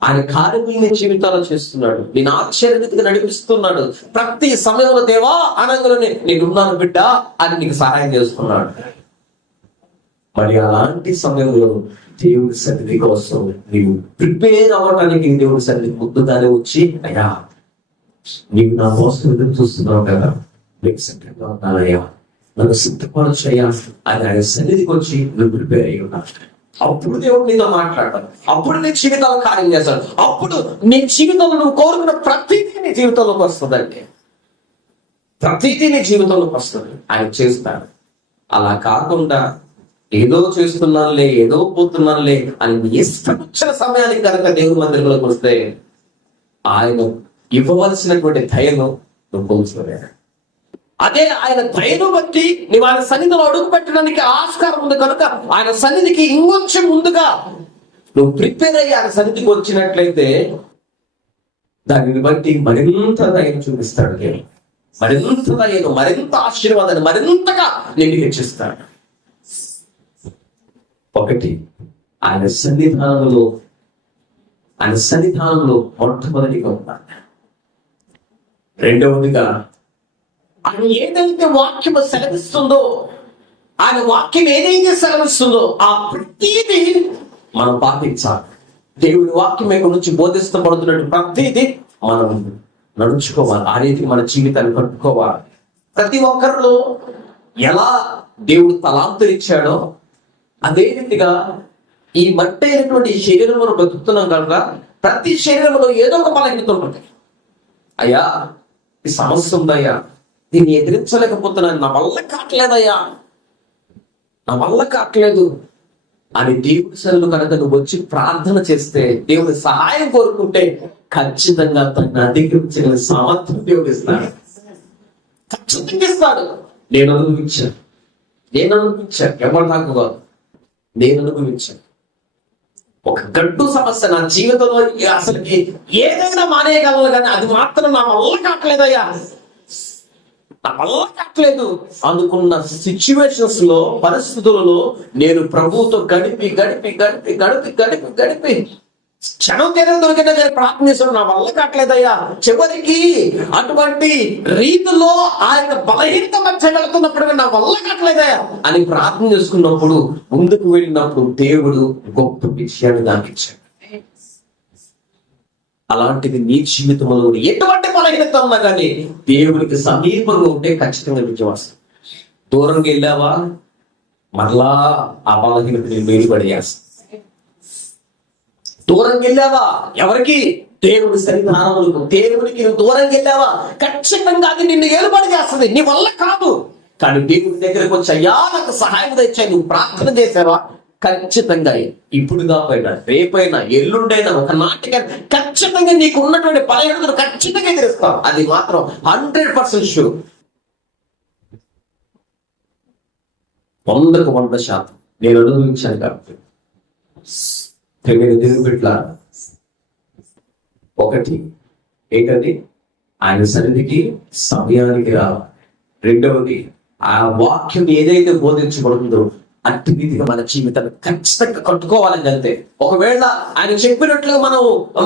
ఆయన కార్యమైన జీవితాలు చేస్తున్నాడు. నేను ఆశ్చర్యరీతిగా నడిపిస్తున్నాడు. ప్రతి సమయంలో దేవా అనంగలోనే నేనున్నాను బిడ్డ అని నీకు సహాయం చేస్తున్నాడు. మరి అలాంటి సమయంలో దేవుడి సన్నిధి కోసం నీవు ప్రిపేర్ అవ్వడానికి దేవుడి సన్నిధి ముందుగానే వచ్చి, అయ్యా నీవు నా కోసం ఎదురు చూస్తున్నావు కదా, నీకు సిద్ధంగా ఉన్నానయ్యా, నన్ను సిద్ధపరచయ్యా అని ఆయన సన్నిధికి వచ్చి నువ్వు ప్రిపేర్ అయ్యి ఉన్నాను. అప్పుడు దేవుడు నీతో మాట్లాడతాడు. అప్పుడు నీ జీవితంలో కార్యం చేస్తాడు. అప్పుడు నీ జీవితంలో నువ్వు కోరుకున్న ప్రతిదీ నీ జీవితంలోకి వస్తుందండి. ప్రతిదీ నీ జీవితంలోకి వస్తుంది, ఆయన చేస్తాడు. అలా కాకుండా ఏదో చేస్తున్నానులే, ఏదో పోతున్నానులే అని ఇష్టం వచ్చిన సమయానికి కనుక దేవుడి మందిరంలోకి వస్తే ఆయన ఇవ్వవలసినటువంటి దయను నువ్వు పొందుకోలేడు. అదే ఆయన దయను బట్టి నువ్వు ఆయన సన్నిధిలో అడుగు పెట్టడానికి ఆస్కారం ఉంది కనుక ఆయన సన్నిధికి ఇంకొంచెం ముందుగా నువ్వు ప్రిపేర్ అయ్యి ఆయన సన్నిధికి వచ్చినట్లయితే దానిని బట్టి మరింత దయను చూపిస్తాడు. మరింత దయను, మరింత ఆశీర్వాదాన్ని మరింతగా నేను హెచ్చిస్తాడు. ఒకటి, ఆయన సన్నిధానంలో మొట్టమొదటిగా ఉన్నాడు. రెండవదిగా ఆయన ఏదైతే వాక్యం సెలవిస్తుందో, ఆయన వాక్యం ఏదైతే సెలవిస్తుందో ఆ ప్రతిదీ మనం పాటించాలి. దేవుని వాక్యం ఎక్కడి నుంచి బోధిస్తబడుతున్నట్టు ప్రతిదీ మనం నడుచుకోవాలి. ఆ రీతికి మన జీవితాన్ని కట్టుకోవాలి. ప్రతి ఒక్కరిలో ఎలా దేవుడు తలాంతులు ఇచ్చాడో అదే రీతిగా ఈ మట్టి అయినటువంటి శరీరంలో బతుకుతున్నాం కనుక ప్రతి శరీరంలో ఏదో ఒక బలహీనత ఉంటుంది. అయ్యా ఈ సమస్య ఉందయ్యా, దీన్ని ఎదిరించలేకపోతున్నాను, నా వల్ల కావట్లేదయ్యా, నా వల్ల కావట్లేదు అని దేవుడి సన్నిధిలో కనుక నువ్వు వచ్చి ప్రార్థన చేస్తే, దేవుడి సహాయం కోరుకుంటే ఖచ్చితంగా తన అధిగమించిన సామర్థ్యం దేవుడు ఇస్తాడు. ఖచ్చితంగా ఇస్తాడు. నేను అనుభవించాను ఎవరు నాకు కాదు, నేను అనుభవించాను. ఒక గడ్డు సమస్య నా జీవితంలో అసలుకి ఏదైనా మానేయగలను కానీ అది మాత్రం నా వల్ల కావట్లేదయ్యా, నా వల్ల కావట్లేదు అనుకున్న సిచ్యువేషన్స్ లో, పరిస్థితులలో నేను ప్రభువుతో గడిపి క్షణం తీరం దొరికిన ప్రార్థన చేశాను, నా వల్ల కావట్లేదయ్యా. చివరికి అటువంటి రీతిలో ఆయన బలహీనత మధ్య వెళుతున్నప్పుడు నా వల్ల కావట్లేదయ్యా అని ప్రార్థన చేసుకున్నప్పుడు, ముందుకు వెళ్ళినప్పుడు దేవుడు గొప్ప విషయాన్ని నాకు ఇచ్చాడు. అలాంటిది నీ జీవితంలో ఎటువంటి బలహీనత ఉన్నా కానీ దేవుడికి సమీపంగా ఉంటే ఖచ్చితంగా విజయం వస్తుంది. దూరంగా వెళ్ళావా మరలా ఆ బలహీనత నేను మేలుపడేయాల్సి. దూరంగా వెళ్ళావా ఎవరికి? దేవుడి సన్నిధానములకు, దేవుడికి నువ్వు దూరంగా వెళ్ళావా ఖచ్చితంగా అది నిన్ను ఏలుబడి చేస్తుంది. నీ వల్ల కాదు, కానీ దేవుడి దగ్గరకు వచ్చి అయ్యా నాకు సహాయం తెచ్చాయి నువ్వు ప్రార్థన చేసావా ఖచ్చితంగా ఇప్పుడు కాకపోయినా రేపైనా ఎల్లుండైనా ఒక నాటికైనా ఖచ్చితంగా నీకు ఉన్నటువంటి బలహీనతను ఖచ్చితంగా ఎదురుస్తావు. అది మాత్రం 100% షూర్. 100% నేను అనుభవించాను కాబట్టి. బిడ్డలారా, ఒకటి ఏంటది? ఆయన సన్నిధికి సమయానికి రావాలి. రెండవది ఆ వాక్యం ఏదైతే బోధించబడుతుందో అట్టి రీతిగా మన జీవితాన్ని ఖచ్చితంగా కట్టుకోవాలని అంతే. ఒకవేళ ఆయన చెప్పినట్లుగా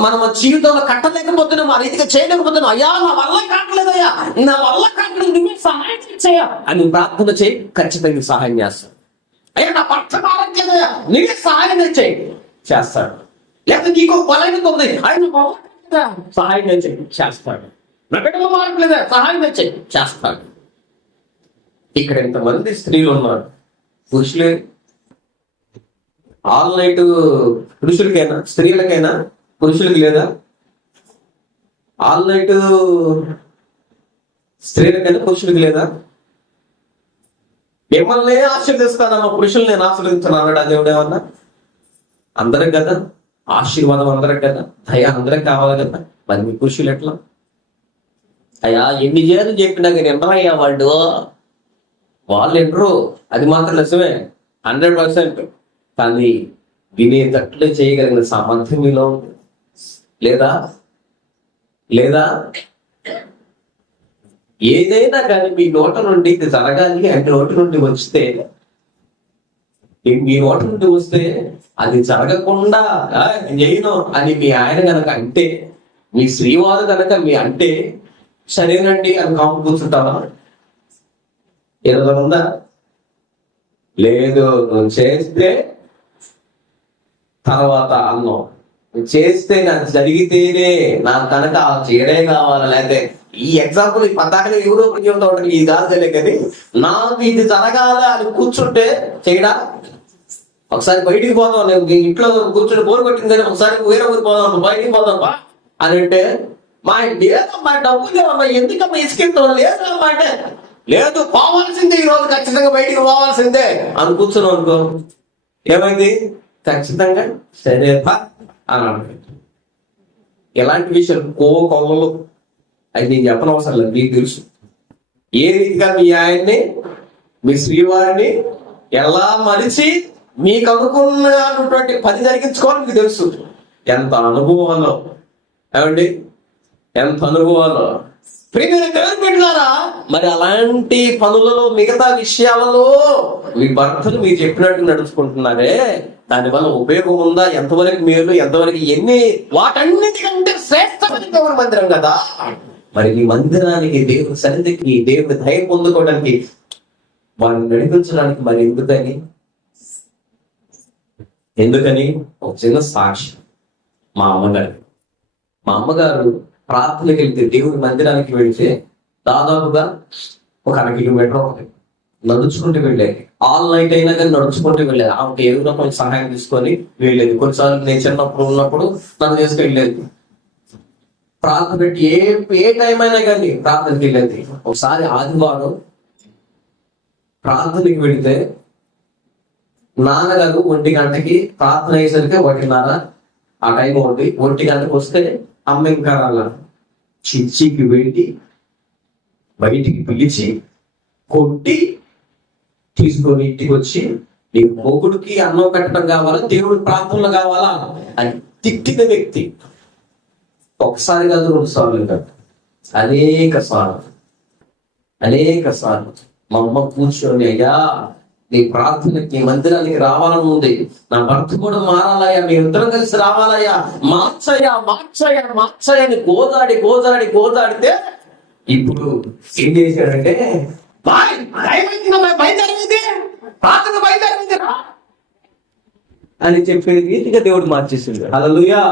మనం జీవితంలో కట్టలేకపోతున్నాం, ఆ రీతిగా చేయలేకపోతున్నాం, అయ్యా నా వల్ల కావట్లేదయ్యా, నా వల్ల కావట్లేదు, నువ్వే సహాయం చేయ అని ప్రార్థన చేయి, ఖచ్చితంగా సహాయం చేస్తాడు. అయ్యా నా పట్ల మారట్లేదయ్యా, నువ్వే సహాయం చేస్తాడు. లేకపోతే నీకు బలహీనత ఉంది, ఆయన సహాయం చేస్తాడు. నా బిడ్డలు మారట్లేదా, సహాయం చేస్తాడు. ఇక్కడ ఎంతమంది స్త్రీలు ఉన్నారు, పురుషులే. ఆల్ నైట్ పురుషులకైనా స్త్రీలకైనా పురుషులకి లేదా? ఆల్ నైట్ స్త్రీలకైనా పురుషులకి లేదా? మిమ్మల్ని ఆశీర్దిస్తానమ్మా, పురుషులు నేను ఆశీర్వదించాను అన్నాడు ఆ దేవుడు ఏమన్నా? అందరం కదా, ఆశీర్వాదం అందరం కదా, దయ అందరం కావాలి కదా. మరి మీ పురుషులు ఎట్లా? అయ్యా ఎన్ని చేయాలని చెప్పినా కానీ ఎంతమయ్యా వాళ్ళు ఎంటరు, అది మాత్రం నిజమే 100%. కానీ వినేటట్లు చేయగలిగిన సామర్థ్యం మీలో లేదా? లేదా ఏదైనా కానీ మీ నోట నుండి ఇది జరగాలి అంటే నోటి నుండి వస్తే, మీ నోటి నుండి వస్తే అది జరగకుండా చేయను అని మీ ఆయన కనుక అంటే, మీ శ్రీవారు కనుక మీ అంటే సరేనండి అని కాము కూర్చుంటావా? ఏదో ఉందా? లేదు. నువ్వు చేస్తే తర్వాత అన్నం చేస్తే నాకు జరిగితేనే నాకు కనుక ఆ చీరే కావాలి. లేకపోతే ఈ ఎగ్జాంపుల్ ఈ పద్దాకనే ఎవరో చెబుతా ఉంటారు, ఇది కాదు తెలియదు కానీ నాకు ఇది జరగాల అని కూర్చుంటే చేయడా? ఒకసారి బయటికి పోదాం, నేను ఇంట్లో కూర్చొని బోరు కొట్టిందని ఒకసారి వేరే ఊరు పోదాం, బయటికి పోదాం అని అంటే, మా లేదమ్మా డబ్బు లేదమ్మా, ఎందుకమ్మా ఇసుకెళ్తాం, లేదమ్మా అంటే లేదు పోవాల్సిందే, ఈ రోజు ఖచ్చితంగా బయటికి పోవాల్సిందే అని కూర్చున్నాం అనుకో, ఏమైంది? ఖచ్చితంగా సరే అన్నాడు. ఎలాంటి విషయాలు కొల్లలు అది నేను చెప్పనవసరం లేదు, మీకు తెలుసు. ఏ రీతిగా మీ ఆయన్ని మీ శ్రీవారిని ఎలా మలిచి మీకు అనుకున్నటువంటి పని జరిగించుకోవాలి మీకు తెలుసు. ఎంత అనుభవాలో ఏమండి, ఎంత అనుభవాలో పెట్టారా? మరి అలాంటి పనులలో మిగతా విషయాలలో మీ భర్తలు మీరు చెప్పినట్టు నడుచుకుంటున్నారే, దానివల్ల ఉపయోగం ఉందా? ఎంతవరకు మేలు, ఎంతవరకు ఎన్ని, వాటన్నిటికంటే శ్రేష్టమైన దేవుని మందిరం కదా. మరి ఈ మందిరానికి, దేవుని సన్నిధికి, దేవుని దయ పొందుకోవడానికి, వారిని నడిపించడానికి మరి ఎందుకని ఒక చిన్న సాక్షి. మా అమ్మగారు ప్రార్థనకి వెళ్తే, దేవుని మందిరానికి వెళ్తే దాదాపుగా ఒక 1 కిలోమీటర్ ఒకటి నడుచుకుంటూ వెళ్ళేది. ఆల్ నైట్ అయినా కానీ నడుచుకుంటూ వెళ్ళేది. ఆమెకి ఏదో కొంచెం సహాయం తీసుకొని వెళ్ళేది. కొన్నిసార్లు నేను చిన్నప్పుడు ఉన్నప్పుడు నన్ను తీసుకెళ్ళేది. ప్రార్థన పెట్టి ఏ టైం అయినా కానీ ప్రార్థనకి వెళ్ళేది. ఒకసారి ఆదివారం ప్రార్థనకి వెళితే నాన్నగారు 1 గంటకి ప్రార్థన అయ్యేసరికి 1:30 ఆ టైం 1 గంటకు వస్తే అమ్మ ఇంకా రాలా. చిచ్చికి వెళ్ళి బయటికి పిలిచి కొట్టి తీసుకొని ఇంటికి వచ్చి, నీ మొగుడికి అన్నం పెట్టడం కావాలా, దేవుడి ప్రార్థనలు కావాలా అని తిట్టిన వ్యక్తి. ఒకసారి కాదు, 2 సార్లు కాదు, అనేక సార్లు మా అమ్మ కూర్చొని, అయ్యా నీ ప్రార్థనకి, నీ మందిరానికి రావాలని ఉంది, నా భర్త కూడా మారాలయ్యా, మీ ఇద్దరం కలిసి రావాలయ్యా, మార్చయ్యా అని గోదాడితే ఇప్పుడు ఏం చేశాడంటే, బయలుదేరింది అని చెప్పే రీతిగా దేవుడు మార్చేసింది. హల్లెలూయా.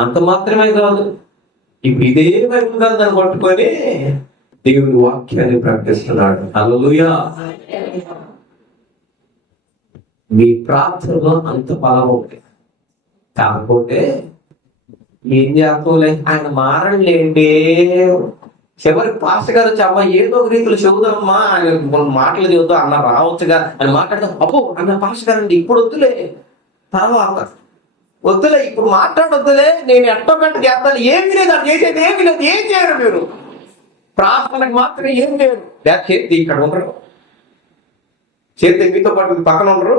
అంత మాత్రమే కాదు, ఇప్పుడు ఇదే బైబిల్ గ్రంథాన్ని పట్టుకొని దేవుని వాక్యాన్ని ప్రకటిస్తున్నాడు. హల్లెలూయా. మీ ప్రార్థనలో అంత బలం ఉంది. కాకపోతే ఏం చేస్తాంలే, ఆయన మారండి. చివరికి పాస్టర్ గారు వచ్చి, అమ్మ ఏదో ఒక రీతిలో చెబుదామమ్మా, ఆయన మాటలు చెబుతాం అన్న రావచ్చుగా అని మాట్లాడతాం. అబ్బో అన్న పాస్టర్ గారు అండి ఇప్పుడు వద్దులే, తర్వాత వద్దులే, ఇప్పుడు మాట్లాడొద్దులే, నేను ఎట్టోకంటే చేస్తాను. ఏమి లేదు, అది చేసేది ఏమి లేదు. ఏం చేయరు మీరు? ప్రార్థనకు మాత్రం ఏం చేయరు. చేతి ఇక్కడ ఉండరు, చేతి మీతో పాటు పక్కన ఉండరు.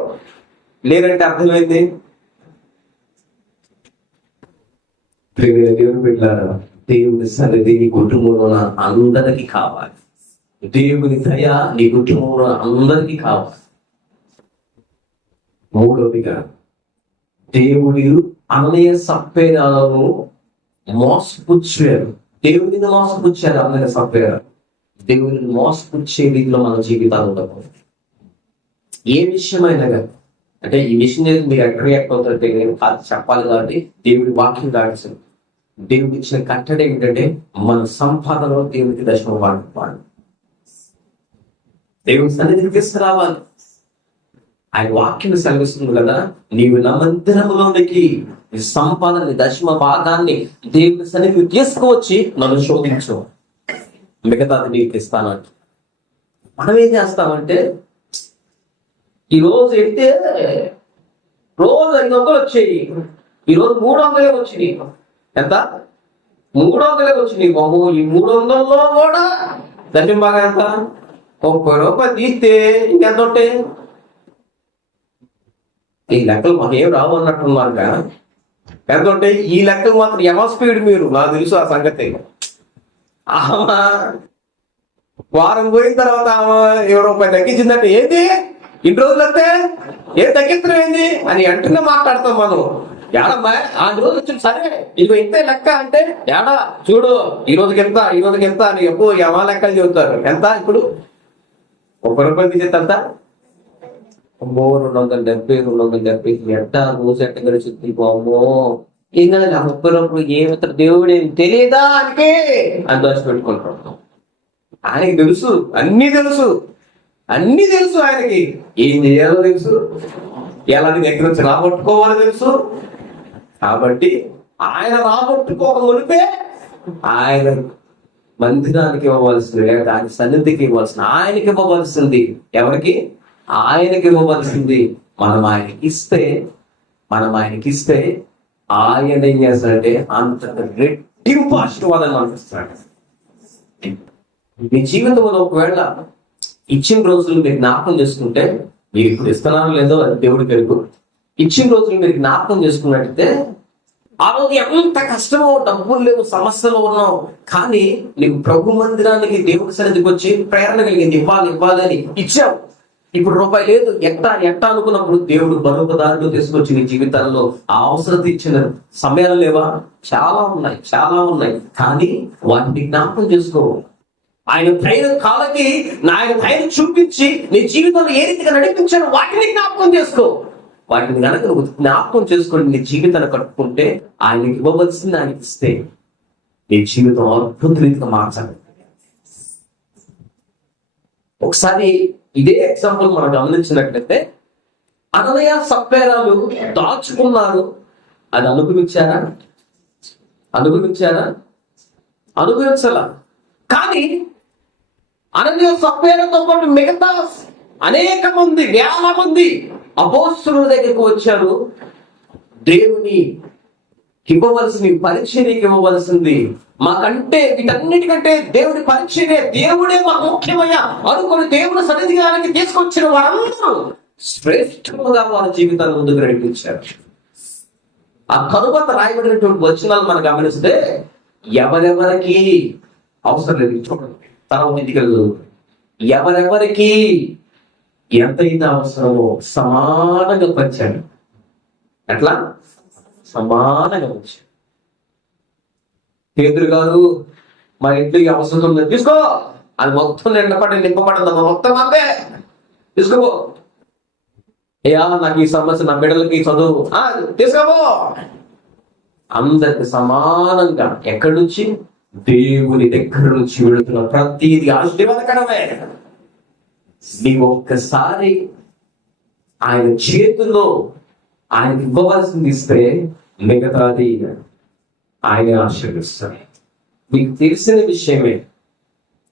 లేదంటే అర్థమైంది. దేవుని బిడ్డలారా, దేవుని సన్నిధి నీ కుటుంబంలో అందరికీ కావాలి. దేవుని దయ నీ కుటుంబంలో అందరికీ కావాలి. 3వదిగా, దేవుడి అన్నయ్య సప్పేరాలను మోసపుచ్చారు. దేవుడిని మోసపుచ్చారు అన్నయ్య సప్పేరాలు. దేవుడిని మోసపుచ్చే రీతిలో మన జీవితాలు ఉండకూడదు. ఏ విషయమైనా కానీ, అంటే ఈ విషయం మీరు ఎక్కడ రియాక్ట్ అవుతారంటే, నేను అది చెప్పాలి కాబట్టి దేవుడి వాక్యం దాటించండి. దేవుడు ఇచ్చిన కట్టడి ఏంటంటే, మన సంపాదనలో దేవుడికి దశమ వాడు దేవుడి సన్నిధికి తీసుకురావాలి. ఆయన వాక్యం సెలవిస్తుంది కదా, నీవు నా మందిరములోనికి నీ సంపాదన, దశమ భాగాన్ని దేవుడి సన్నిధికి తీసుకువచ్చి నన్ను శోధించు. మిగతాది నీకు ఇస్తానంట. మనం ఏం చేస్తామంటే ఈరోజు వెళ్తే రోజు 500 వచ్చేయి, ఈరోజు 300 వచ్చినాయి. ఎంత? 300 వచ్చినాయి. బాబు ఈ 300లో కూడా దర్శనం బాగా ఎంత? 30 రూపాయలు తీస్తే ఇంకెంత ఉంటాయి? ఈ లెక్కలు మాకేం రావు అన్నట్టున్నారుగా. ఎంత ఉంటాయి ఈ లెక్కలు? మాత్రం స్పీడ్ మీరు, నాకు తెలుసు ఆ సంగతి. ఆమె వారం పోయిన తర్వాత ఆమె 20 రూపాయలు తగ్గించిందంటే ఏంటి ఇన్ని రోజులు అంతే ఏం తగ్గించడం ఏంది అని అంటూనే మాట్లాడతాం మనం. ఏడమ్మా 6 రోజులు వచ్చింది, సరే ఇదిగో ఇంతే లెక్క అంటే ఏడా చూడు ఈ రోజుకి ఎంత అని ఎప్పుడు ఎవా లెక్కలు చెబుతారు. ఎంత ఇప్పుడు 30 రూపాయలు తీసేంత? 270 ఎట్టా రోజు ఎట్ట గడిచింది బాబో. ఇంకా 30 రూపాయలు ఏమిస్తారు దేవుడు ఏం తెలియదా అంటే అని దోష పెట్టుకుంటాం. ఆయనకి తెలుసు, అన్ని తెలుసు ఆయనకి. ఏం చేయాలో తెలుసు, ఎలా దగ్గర నుంచి రాబట్టుకోవాలో తెలుసు. కాబట్టి ఆయన రాబట్టుకోక మునిపే ఆయన మందిరానికి ఇవ్వవలసింది, లేదా ఆయన సన్నిధికి ఇవ్వాల్సింది, ఆయనకి ఇవ్వవలసింది. ఎవరికి? ఆయనకి ఇవ్వవలసింది మనం ఆయనకి ఇస్తే ఆయన ఏం చేస్తాడంటే అంత రెట్టింపు ఆశీర్వాదాన్ని అనిపిస్తాడు. మీ జీవితంలో ఒకవేళ ఇచ్చిన రోజులు మీరు జ్ఞాపకం చేసుకుంటే, మీరు ఇప్పుడు ఇస్తున్నారో లేదో అది దేవుడికి తెలుగు. ఇచ్చిన రోజులు మీరు జ్ఞాపకం చేసుకున్నట్టయితే ఆ రోజు ఎంత కష్టమో, డబ్బులు లేవు, సమస్యలు ఉన్నావు, కానీ నీకు ప్రభు మందిరానికి దేవుడి సన్నిధికి వచ్చి ప్రేరణ కలిగింది, ఇవ్వాలి అని ఇచ్చావు. ఇప్పుడు రూపాయి లేదు, ఎట్టా అనుకున్నప్పుడు దేవుడు బరువు పదార్థాలు తీసుకొచ్చి నీ జీవితాల్లో ఆ అవసరం ఇచ్చిన సమయాలు లేవా? చాలా ఉన్నాయి. కానీ వాటిని జ్ఞాపకం చేసుకో. ఆయన ధైర్యం కాలకి ఆయన ధైర్యం చూపించి నీ జీవితంలో ఏ రీతిగా నడిపించాడో వాటిని జ్ఞాపకం చేసుకో. వాటిని కనుక నువ్వు జ్ఞాపకం చేసుకొని నీ జీవితాన్ని కట్టుకుంటే, ఆయనకి ఇవ్వవలసింది ఆయనకి ఇస్తే నీ జీవితం అద్భుత రీతిగా మార్చాలి. ఒకసారి ఇదే ఎగ్జాంపుల్ మనం గమనించినట్లయితే, అననయ సప్ఫేరాలు దాచుకున్నారు. అది అనుభవించాలా? కానీ అననయ సప్ఫేరాతో పాటు మిగతా అనేక మంది, వేల మంది అపోస్తలుల దగ్గరకు వచ్చారు. దేవుని ఇవ్వవలసింది, పరిచర్యకి ఇవ్వవలసింది, మాకంటే వీటన్నిటికంటే దేవుడి పరిచర్య, దేవుడే మాకు ముఖ్యమయ్యా అనుకుని దేవుని సన్నిధికి తీసుకొచ్చిన వారందరూ శ్రేష్టముగా వారి జీవితాన్ని ముందుకు నడిపించారు. ఆ తరువాత రాయబడినటువంటి వచనాలు మనం గమనిస్తే, ఎవరెవరికి అవసరం లేదు చూడండి, తర్వాత ఇంటికెళ్ళు, ఎవరెవరికి ఎంతైతే అవసరమో సమానంగా పంచాడు. ఎట్లా? సమానంగా పంచాడు. పేతురు గారు మా ఇంట్లో ఈ అవసరం ఉందని తీసుకో, అది మొత్తం నింపబడదమ్మా, మొత్తం అంతే తీసుకోబో. నాకు ఈ సమస్య, నా బిడ్డలకి చదువు తీసుకోబో. అందరికి సమానంగా ఎక్కడి నుంచి? దేవుని దగ్గర నుంచి వెళుతున్న ప్రతిదీ ఆశీర్వాదకరమే. నీవు ఒక్కసారి ఆయన చేతుల్లో ఆయనకి ఇవ్వవలసింది ఇస్తే మిగతాది ఆయనే ఆశీర్వదిస్తాడు. మీకు తెలిసిన విషయమే,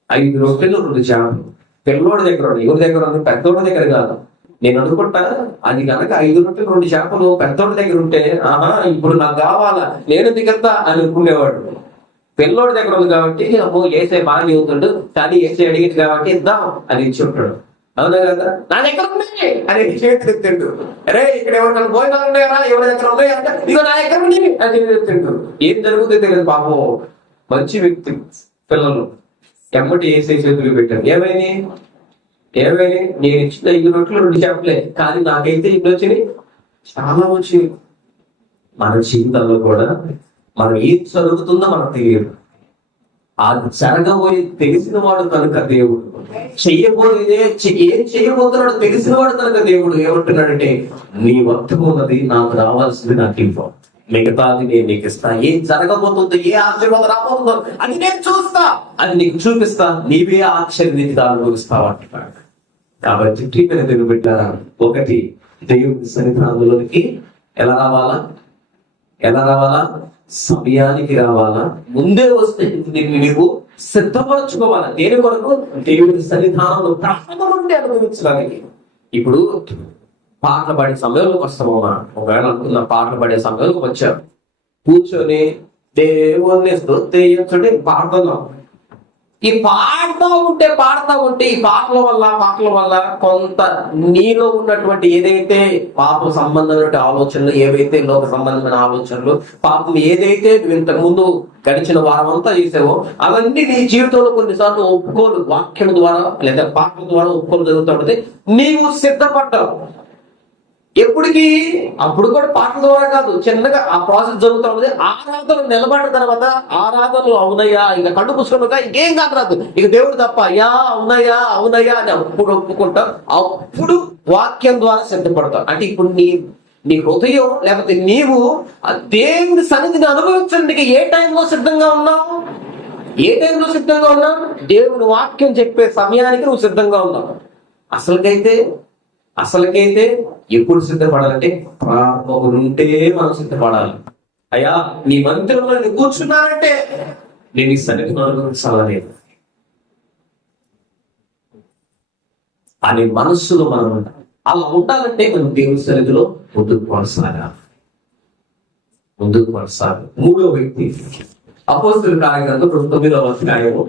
5 రొట్టెలు 2 చేపలు పిల్లోడి దగ్గర ఉన్నాయి. ఎవరి దగ్గర ఉంది? పెద్దోడి దగ్గర కాదు. నేను అనుకుంటా అది కనుక 5 రొట్టెలు 2 చేపలు పెద్దోడి దగ్గర ఉంటే, ఇప్పుడు నాకు కావాలా, నేను దిగతా అని అనుకునేవాడు. పిల్లోడి దగ్గర ఉంది కాబట్టి, అమ్మో ఏసే బాగా చదువుతాడు, కానీ ఏసే అడిగింది కాబట్టి ఇద్దాం అని ఇచ్చి ఉంటాడు. అవునా కదా? నా దగ్గర ఉన్నాయి అని చేతి ఎత్తిండు. అరే ఇక్కడ ఎవరికైనా భోజనాలు ఉన్నాయరా, ఎవరి దగ్గర ఉన్నాయంటే ఇదిగో నా దగ్గర ఉంది అని ఎత్తిండు. ఏం జరుగుతుందో తెలియదు పాపం. మంచి వ్యక్తి పిల్లలు ఎమ్మటి ఏసే చేతులు పెట్టారు. ఏమైంది? నేను ఇచ్చిన 5 రొట్టెలు 2 చేపలే, కానీ నాకైతే ఇన్ని వచ్చినాయి, చాలా వచ్చినాయి. మన జీవితంలో కూడా మనం ఏం జరుగుతుందో మనకు తెలియదు. అది జరగబోయి తెలిసిన వాడు కనుక దేవుడు, చెయ్యబోయేదే ఏం చెయ్యబోతున్నాడు తెలిసిన వాడు కనుక దేవుడు ఏమంటున్నాడంటే, నీ వద్దకు ఉన్నది నాకు రావాల్సింది నాకు ఇవ్వ, మిగతాది నేను నీకు ఇస్తా. ఏం జరగబోతుందో, ఏ ఆశీర్వాదం రాబోతుందో అది నేను చూస్తా, అది నీకు చూపిస్తా, నీవే ఆశ్చర్యరీతిగా అనుభవిస్తావు అంటున్నాడు. కాబట్టి దేవుని బిడ్డారా, ఒకటి దేవుని సన్నిధానంలోనికి ఎలా రావాలా? సమయానికి రావాలా? ముందే వస్తే నీవు సిద్ధపరచుకోవాలి. దేని కొరకు? దేవుడి సన్నిధానంలో ప్రాణం ఉంటే అనుభవించడానికి. ఇప్పుడు పాటలు పాడే సమయంలోకి వస్తామమ్మా. ఒకవేళ అనుకున్న పాటలు పాడే సమయంలోకి వచ్చారు, కూర్చొని దేవుణ్ణి స్తుతించుడి పాడుతున్నాం. ఈ పాడుతూ ఉంటే ఈ పాటల వల్ల కొంత నీలో ఉన్నటువంటి ఏదైతే పాప సంబంధమైన ఆలోచనలు, ఏవైతే లోక సంబంధమైన ఆలోచనలు, పాపం ఏదైతే ఇంతకు ముందు గడిచిన వారం అంతా చేసావో అవన్నీ నీ జీవితంలో కొన్నిసార్లు ఒప్పుకోలు వాక్యం ద్వారా లేదా పాటల ద్వారా ఒప్పుకోలు జరుగుతుంటే నీవు సిద్ధపడ్డావు. ఎప్పటికీ అప్పుడు కూడా పాటల ద్వారా కాదు, చిన్నగా ఆ ప్రాసెస్ జరుగుతూ ఉంటుంది. ఆరాధనలు నిలబడిన తర్వాత ఆరాధనలు అవునయ్యా, ఇక కళ్ళు పుసుకున్నాక ఇంకేం కాదు, ఇక దేవుడు తప్ప అయ్యా అవునయ్యా అని అప్పుడు ఒప్పుకుంటావు. అప్పుడు వాక్యం ద్వారా సిద్ధపడతావు. అంటే ఇప్పుడు నీ హృదయం లేకపోతే నీవు దేవుని సన్నిధిని అనుభవించడానికి ఏ టైంలో సిద్ధంగా ఉన్నావు? దేవుని వాక్యం చెప్పే సమయానికి నువ్వు సిద్ధంగా ఉన్నావు. అసలుకైతే ఎప్పుడు సిద్ధపడాలంటే ప్రారంభం ఉంటే మనం సిద్ధపడాలి. అయ్యా నీ మందిరంలో నేను కూర్చున్నానంటే నేను ఈ సన్నిధిని అనుభవించాలని అనే మనస్సులో మనం ఉండాలి. అలా ఉండాలంటే మనం దేవుని సన్నిధిలో ముందుకు కొనసాగాలి. మూడో వ్యక్తి అపోస్తలుల కార్యగ్రంథం 9వ అధ్యాయము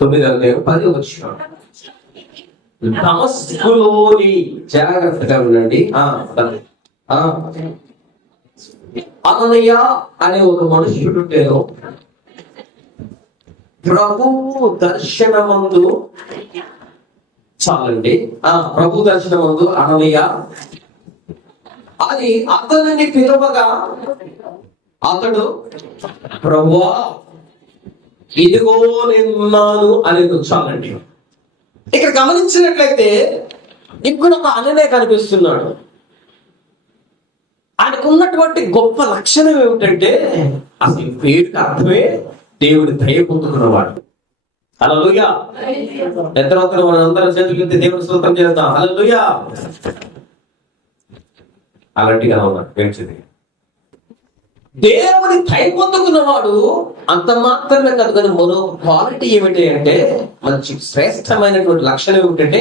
9:10 వచ్చినాడు. దమస్కులోని, జాగ్రత్తగా ఉండండి, అననీయ అనే ఒక మనుష్యుడు ఉండేను. ప్రభు దర్శనమందు అననీయ అది అతనిని పిలువగా అతడు ప్రభువా ఇదిగో నేనున్నాను అనేది చాలండి. ఇక్కడ గమనించినట్లయితే ఇప్పుడు ఒక అననే కనిపిస్తున్నాడు. ఆయనకు ఉన్నటువంటి గొప్ప లక్షణం ఏమిటంటే అసలు పేరుకి అర్థమే దేవుడి దయ పొందుకున్నవాడు. హల్లెలూయా. ఎంతవరకు మనం అందరం చేతులెత్తి దేవుని స్తోత్రం చేద్దాం. హల్లెలూయా. అలాంటిగా ఉన్నాడు. ఏంటిది? దేవుని దయ పొందుకున్నవాడు. అంత మాత్రమే కాదు, కానీ మరో క్వాలిటీ ఏమిటి అంటే, మంచి శ్రేష్టమైనటువంటి లక్షణం ఏమిటంటే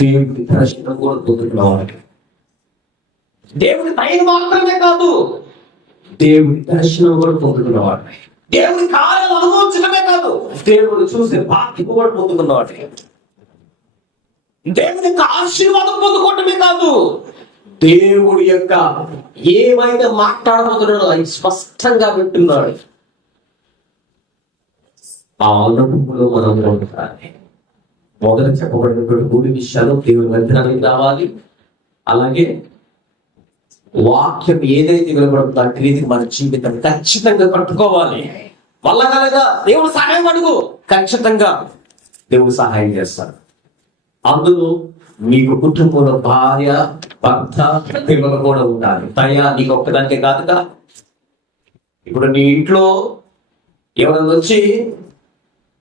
దేవుడి దర్శనం కూడా పొందుకున్నవాడు. దేవుని దయ మాత్రమే కాదు, దేవుడి దర్శనం కూడా పొందుకున్నవాడు. దేవుని కార్యాలు అనుభవించడమే కాదు, దేవుడు చూసే బాధ్యత కూడా పొందుకున్నవాడు. దేవుని ఆశీర్వాదం పొందుకోవటమే కాదు, దేవుడి యొక్క ఏమైతే మాట్లాడబోతున్నాడో అది స్పష్టంగా వింటున్నాడు. ఆ అనుభవంలో మనం ఉండాలి. మొదట చెప్పబడినటువంటి 3 విషయాలు దేవుని మందిరానికి రావాలి. అలాగే వాక్యం ఏదైతే వినబడుతుందో ఆ క్రియకి మన జీవితం ఖచ్చితంగా కట్టుకోవాలి. వల్ల కలగా దేవుడు సహాయం అడుగు, ఖచ్చితంగా దేవుడు సహాయం చేస్తాడు. అందులో మీకు కుటుంబంలో భార్య, భర్త, పిల్లలు కూడా ఉండాలి. దయ నీకు ఒక్కదానికే కాదుగా. ఇప్పుడు నీ ఇంట్లో ఎవరైనా వచ్చి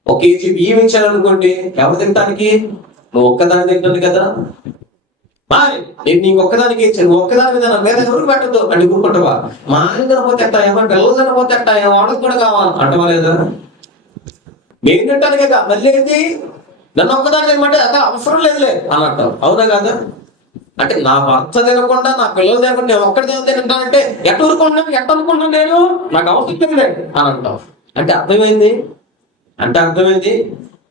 1 కేజీ బియ్యం ఇచ్చారనుకోండి, ఎవరు తినడానికి? నువ్వు ఒక్కదాని తింటుంది కదా. నేను నీకు ఒక్కదానికి ఇచ్చాను, నువ్వు ఒక్కదాని మీద మీద ఎవరు పెట్టద్దు అంటే ఊరుకుంటావా? మా ఆయన తినపోతే ఎట్టా, ఎవరు పిల్లలు తినపోతే ఎట్టా, వాడకు కూడా కావాలి అంటవా లేదా? నేను తింటానికే కా, మళ్ళీ ఏంటి నన్ను ఒక్కదాని తినమంటే అక్కడ అవసరం లేదులే అని అంటావు. అవునా కాదా? అంటే నా భర్త తినకుండా, నా పిల్లలు తినకుండా నేను ఒక్కడి తింటానంటే ఎట్ట అనుకున్నాను నేను, నాకు అవసరం లేదు అని అంటావు. అంటే అర్థమైంది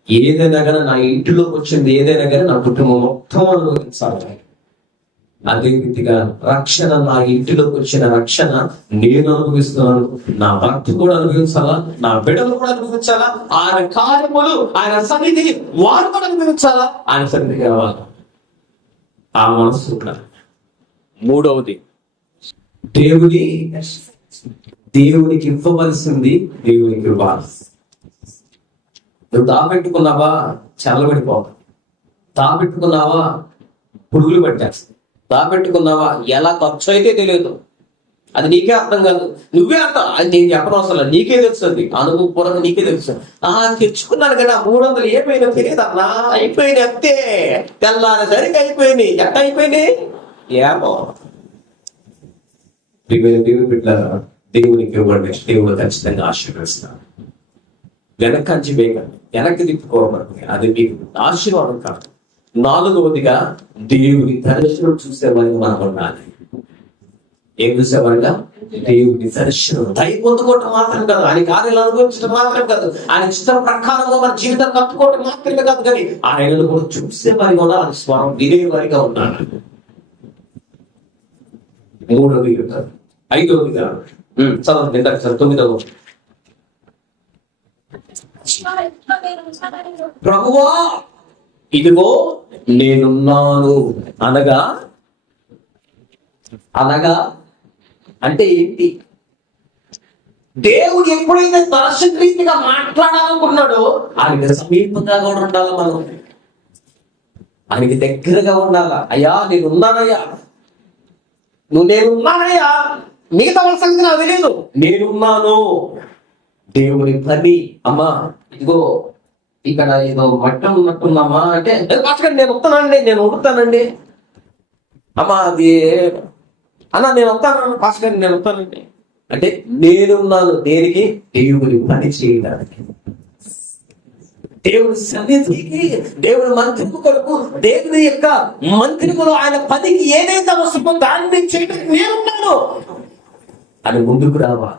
ఏదైనా కానీ నా ఇంటిలోకి వచ్చింది ఏదైనా కానీ నా కుటుంబం మొత్తం అనుభవించాలి. అదే రీతిగా రక్షణ, నా ఇంటిలోకి వచ్చిన రక్షణ నేను అనుభవిస్తున్నాను, నా భర్త కూడా అనుభవించాలా, నా బిడ్డలు కూడా అనుభవించాలా, ఆయన కార్యములు, ఆయన సన్నిధి వారు కూడా అనుభవించాలా, ఆయన సన్నిధికి రావాలి. ఆ మనస్సు ఉండాలి. మూడవది, దేవునికి ఇవ్వవలసింది దేవునికి ఇవ్వాలి. నువ్వు దాపెట్టుకున్నావా చల్లబడిపోవు, దాపెట్టుకున్నావా పురుగులు పట్టేస్తాయి, దాపెట్టుకున్నావా ఎలా ఖర్చు అయితే తెలియదు, అది నీకే అర్థం కాదు. నువ్వే అర్థం, అది నేను చెప్పనవసరం, నీకే తెలుస్తుంది, అనుభవపూర్వక నీకే తెలుసు. తెచ్చుకున్నాను కదా 300 ఏమైనా తెలియదు అన్నా, అయిపోయినాయి అంతే, తెల్లారి సరిగ్గా అయిపోయినాయి. ఎట్ట అయిపోయినాయి ఏమో. బిడ్డారా, దేవునికి ఇవ్వండి, దేవుడు ఖచ్చితంగా ఆశీర్వదిస్తాడు. వెనకంచి వేయకండి, వెనక్కి తిప్పుకోవడం అది మీకు ఆశీర్వాదం కాదు. 4వదిగా దేవుని దర్శనం చూసేవారిని మనం ఉండాలి. ఏం చూసేవారిగా? దేవుని దర్శనం. దయ పొందుకోవటం మాత్రం కాదు, ఆయన కార్యాలు అనుభవించడం మాత్రం కాదు, ఆయన చిత్రం ప్రకారంగా మన జీవితం కట్టుకోవటం మాత్రమే కాదు, కానీ ఆయనను కూడా చూసేవారిగా ఉండాలి, స్వరం వినేవారిగా ఉండాలి. 3వది 5వదిగా చదవండి, ఇందాక 9వ. ప్రభువా ఇదిగో నేనున్నాను అనగా అంటే ఏంటి? దేవుడు ఎప్పుడైతే దర్శన రీతిగా మాట్లాడాలనుకున్నాడో ఆయనకి సమీపంగా కూడా ఉండాలి, మనం ఆయనకి దగ్గరగా ఉండాలా. అయ్యా నేనున్నానయ్యా, నేనున్నానయ్యా, మిగతా వాళ్ళ సంగతి నాకు తెలియదు, నేనున్నాను. దేవుని పని, అమ్మా ఇదిగో ఇక్కడ ఏదో మట్టం ఉన్నట్టున్నామా అంటే, నేను వస్తానండి అమ్మా, అది అన్నా నేను వస్తాను పాస్టర్, నేను వస్తానండి అంటే నేనున్నాను. దేనికి? దేవుని పని చేయడానికి, దేవుని సన్నిధికి, దేవుని మంత్రిము కొరకు, దేవుని యొక్క మంత్రిములో ఆయన పనికి ఏదైతే అవసరమో దాన్ని చేయడానికి నేనున్నాను అని ముందుకు రావాలి.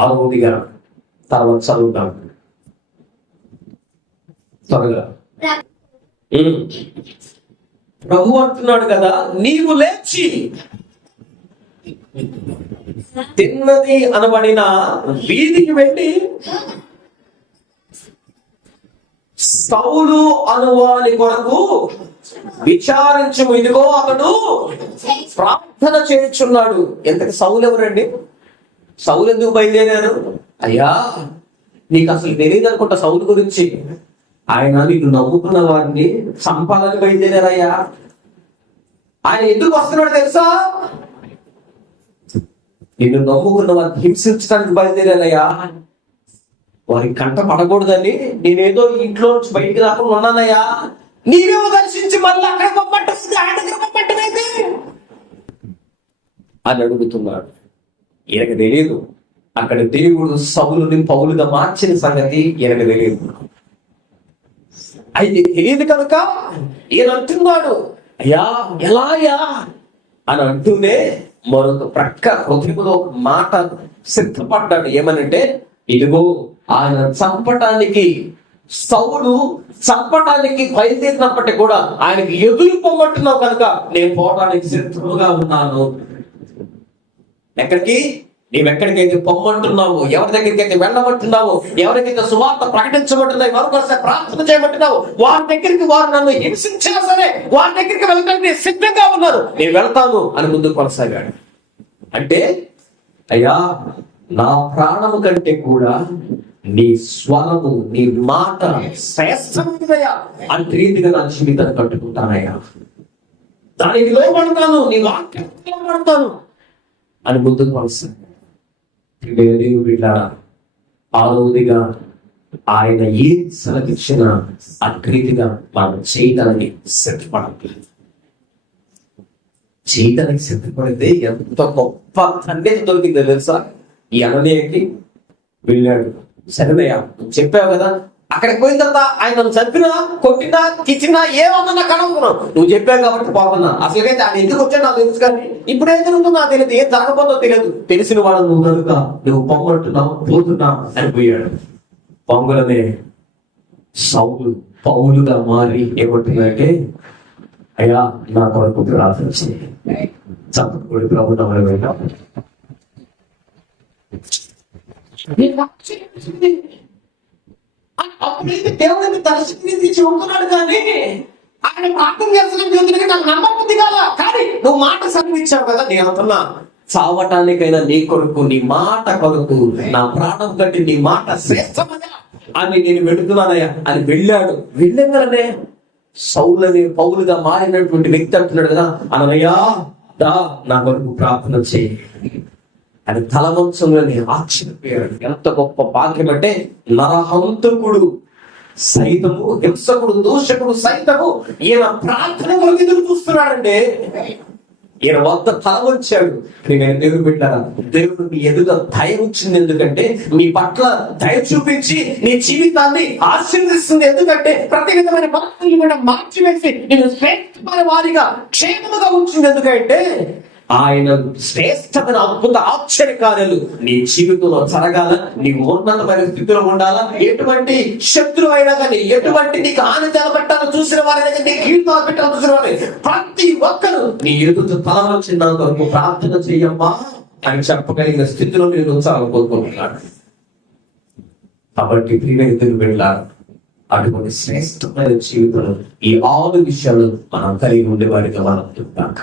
6వదిగా తర్వాత చదువుతాం త్వరగా. ప్రభు అంటున్నాడు కదా, నీవు లేచి తిన్నది అనబడిన వీధికి వెళ్ళి సౌలు అనువాని కొరకు విచారించము, ఇదిగో అతడు ప్రార్థన చేయుచున్నాడు. ఎంతకి సౌలు ఎవరండి? సౌలు ఎందుకు బయలుదేరారు? అయ్యా నీకు అసలు తెలియదు అనుకుంటా సౌలు గురించి. ఆయన నీకు నమ్ముకున్న వారిని చంపాలని బయలుదేరారయ్యా. ఆయన ఎందుకు వస్తున్నాడు తెలుసా? నిన్ను నమ్ముకున్న వారిని హింసించడానికి బయలుదేరారయ్యా. వారికి కంట పడకూడదని నేనేదో ఇంట్లో నుంచి బయటికి రాకుండా ఉన్నానయ్యా. నీవేమో దర్శించి మళ్ళీ అక్కడ పంపట్టలేదు, ఆయన దగ్గర పంపట్టలేదు అని అడుగుతున్నాడు. ఈయనకు తెలియదు అక్కడ దేవుడు సౌలుని పౌలుగా మార్చిన సంగతి ఈయనకు తెలియదు. అయితే తెలియదు కనుక ఈయన అంటున్నాడు, అయ్యా ఎలా అయ్యా అని అంటూనే మరొక ప్రక్క హృదయంలో ఒక మాట సిద్ధపడ్డాడు. ఏమనంటే, ఇదిగో ఆయన చంపటానికి, సౌలు చంపటానికి బయలుదేరినప్పటికీ కూడా ఆయనకి ఎదురు పొమ్మంటున్నావు కనుక నేను పోవడానికి సిద్ధముగా ఉన్నాను. ఎక్కడికి? నీవెక్కడికైతే పొమ్మంటున్నావు, ఎవరి దగ్గరికి అయితే వెళ్ళమంటున్నావు, ఎవరికైతే సువార్త ప్రకటించమంటున్నావు, మరొకసారి ప్రార్థన చేయమంటున్నావు, వారి దగ్గరికి వారు నన్ను హింసించినా సరే వారి దగ్గరికి వెళ్ళడానికి నేను సిద్ధంగా ఉన్నాను, నేను వెళ్తాను అని ముందుకు కొనసాగాడు. అంటే అయ్యా నా ప్రాణము కంటే కూడా నీ స్వరము, నీ మాట శ్రేష్టమైనదయ్యా, అంత రీతిగా నా జీవితాన్ని కట్టుకుంటానయ్యా, దానికి లోపడతాను, నీ వాక్యం లోపడతాను అని ముందుకు కొనసాగాడు. బిడ్డారా, 6వదిగా ఆయన ఏ సెలవిచ్చిన అక్రీతిగా మనం చేయడానికి సిద్ధపడలేదు. చేయడానికి సిద్ధపడితే ఎంత గొప్ప తండ్రి దొరికిందో తెలుసా? ఈ అననీయకి వెళ్ళాడు. సరేనయ్యా చెప్పావు కదా, అక్కడికి పోయిన తర్వాత ఆయన నన్ను చంపినా, కొట్టినా, కిచ్చినా, ఏమన్నా కనుక్కున్నావు, నువ్వు చెప్పావు కాబట్టి పోతున్నా. అసలుకైతే ఆయన ఎందుకు వచ్చాడు నాకు తెలుసు, కానీ ఇప్పుడు ఏం జరుగుతుందో నాకు తెలియదు, ఏం జరగబోతుందో తెలియదు. తెలిసిన వాడు నువ్వు కనుక నువ్వు పొంగొట్టున్నావు, పోతున్నా అని పోయాడు. పొంగలనే సౌలు పౌలుగా మారి ఏమంటున్నాడంటే, అయ్యా నా కొరకు ప్రార్థన చేయి. చంపకూడి ప్రభు నమ్మడం అప్పుడైతే దేవుడిని దర్శనం చెబుతున్నాడు, కానీ ఆయన ప్రార్థన చేస్తున్న నాకు నమ్మకం కాల. కానీ నువ్వు మాట సన్నిచ్చావు కదా, నేను అంటున్నా చావటానికైనా నీ కొరకు, నీ మాట కొరకు నా ప్రాణం కంటే నీ మాట శ్రేష్టమయ్యా అని నేను వెళుతున్నానయ్యా అని వెళ్ళాడు. వెళ్ళగానే సౌలని పౌలుగా మారినటువంటి వ్యక్తి అంటున్నాడు కదా, అనయ్యా దా నా కొరకు ప్రార్థన చేయి అని తలవంశంలోని ఆశ్చర్యపోయాడు. ఎంత గొప్ప భాగ్యం అంటే, నరహంతకుడు సైతము, హింసకుడు, దూషకుడు సైతము ఈయన ప్రార్థన కొరకు ఎదురు చూస్తున్నాడంటే ఈయన వద్ద తల వచ్చాడు. నేను దేవుడు పెట్టారా, దేవుడు మీ ఎదుట దయ వచ్చింది. ఎందుకంటే మీ పట్ల దయ చూపించి నీ జీవితాన్ని ఆశీర్వదిస్తుంది. ఎందుకంటే ప్రతి విధమైన భక్తులు కూడా మార్చివేసి నేను శ్రేష్టమైన వారిగా క్షేమముగా ఉంచింది. ఎందుకంటే ఆయన శ్రేష్టమైన అద్భుత ఆశ్చర్య కార్యాలు నీ జీవితంలో జరగాల, నీకు ఉన్నతమైన స్థితిలో ఉండాలా. ఎటువంటి శత్రువు అయినా కానీ, ఎటువంటి నీకు హాని తలపెట్టాలని చూసిన వారైనా కానీ, నీ కీర్తన పెట్టాలని చూసిన వారిని ప్రతి ఒక్కరు నీ ఎదుట తల వచ్చినంత వరకు ప్రార్థన చెయ్యమ్మా అని చెప్పగలిగిన స్థితిలో నేను ఉంచాలని కోరుకుంటున్నాను. కాబట్టి ప్రియమైన వెళ్ళారు అటువంటి శ్రేష్టమైన జీవితంలో ఈ 6 విషయాలు మనం కలిగి ఉండేవారిగా మనం చెప్తాం.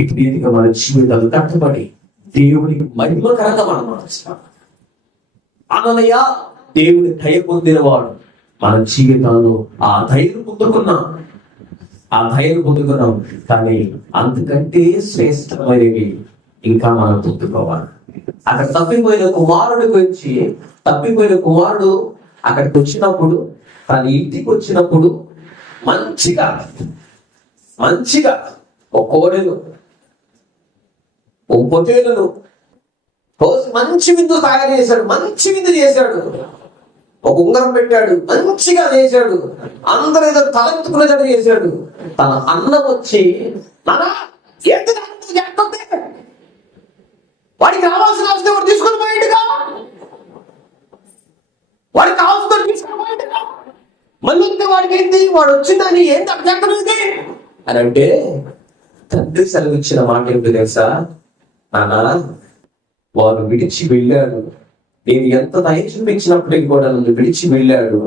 ఈ రీతిగా మన జీవితాలు కట్టబడి దేవునికి మహిమకరంగా మనం మార్చాం. అనలయ దేవుని దయ పొందినవాడు మన జీవితాల్లో ఆ దయను పొందుకున్నాం. కానీ అంతకంటే శ్రేష్టమైనవి ఇంకా మనం పొందుకోవాలి. అక్కడ తప్పిపోయిన కుమారుడు అక్కడికి వచ్చినప్పుడు, తన ఇంటికి వచ్చినప్పుడు మంచిగా ఒక కోడెను, ఒక పొట్టేలును మంచి విందు తయారు చేశాడు. మంచి విందు చేశాడు. ఒక ఉంగరం పెట్టాడు, మంచిగా చేశాడు. అందరూ ఏదో తలెత్తుకునేటట్టు చేశాడు. తన అన్న వచ్చి వాడికి రావాల్సిన అవసరం వాడు తీసుకొని పోయిండుగా, వాడికి కావాల్సిన తీసుకొని పోయిండుగా, మళ్ళీ వాడికి ఏంటి, వాడు వచ్చిందని ఏంటి అక్కడ చెప్తుంది అని అంటే, తండ్రి సెలవిచ్చిన మాట ఏంటి తెలుసా? నాన్న, వాడు విడిచి వెళ్ళాడు. నేను ఎంత దయ చూపించినప్పటికీ కూడా నన్ను విడిచి వెళ్ళాడు,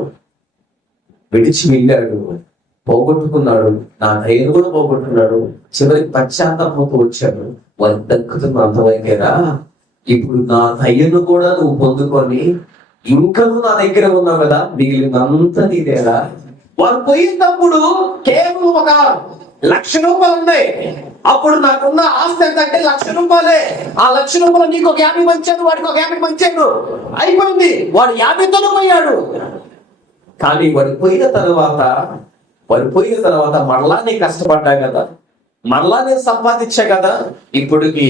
పోగొట్టుకున్నాడు. నా దయను కూడా పోగొట్టుకున్నాడు. చివరికి పశ్చాత్తాపంతో వచ్చాడు. వారి దక్కుతున్న అంతమైపోయారా? ఇప్పుడు నా దయను కూడా నువ్వు పొందుకొని ఇంకా నా దగ్గర ఉన్నావు కదా, మిగిలినంతా నీదేరా. వారు పోయినప్పుడు కేవలం ఒక 1,00,000 రూపాయలు ఉన్నాయి. అప్పుడు నాకున్న ఆస్తి ఎంతంటే 1,00,000 రూపాయలే. ఆ 1,00,000 రూపాయలు నీకు ఒక 50 పంచాను, వాడికి ఒక 50 పంచాను, అయిపోయింది. వాడు 50తోనే పోయాడు. కానీ వాడు పోయిన తర్వాత మరలా నేను కష్టపడ్డా కదా, మరలా నేను సంపాదించా కదా. ఇప్పుడుకి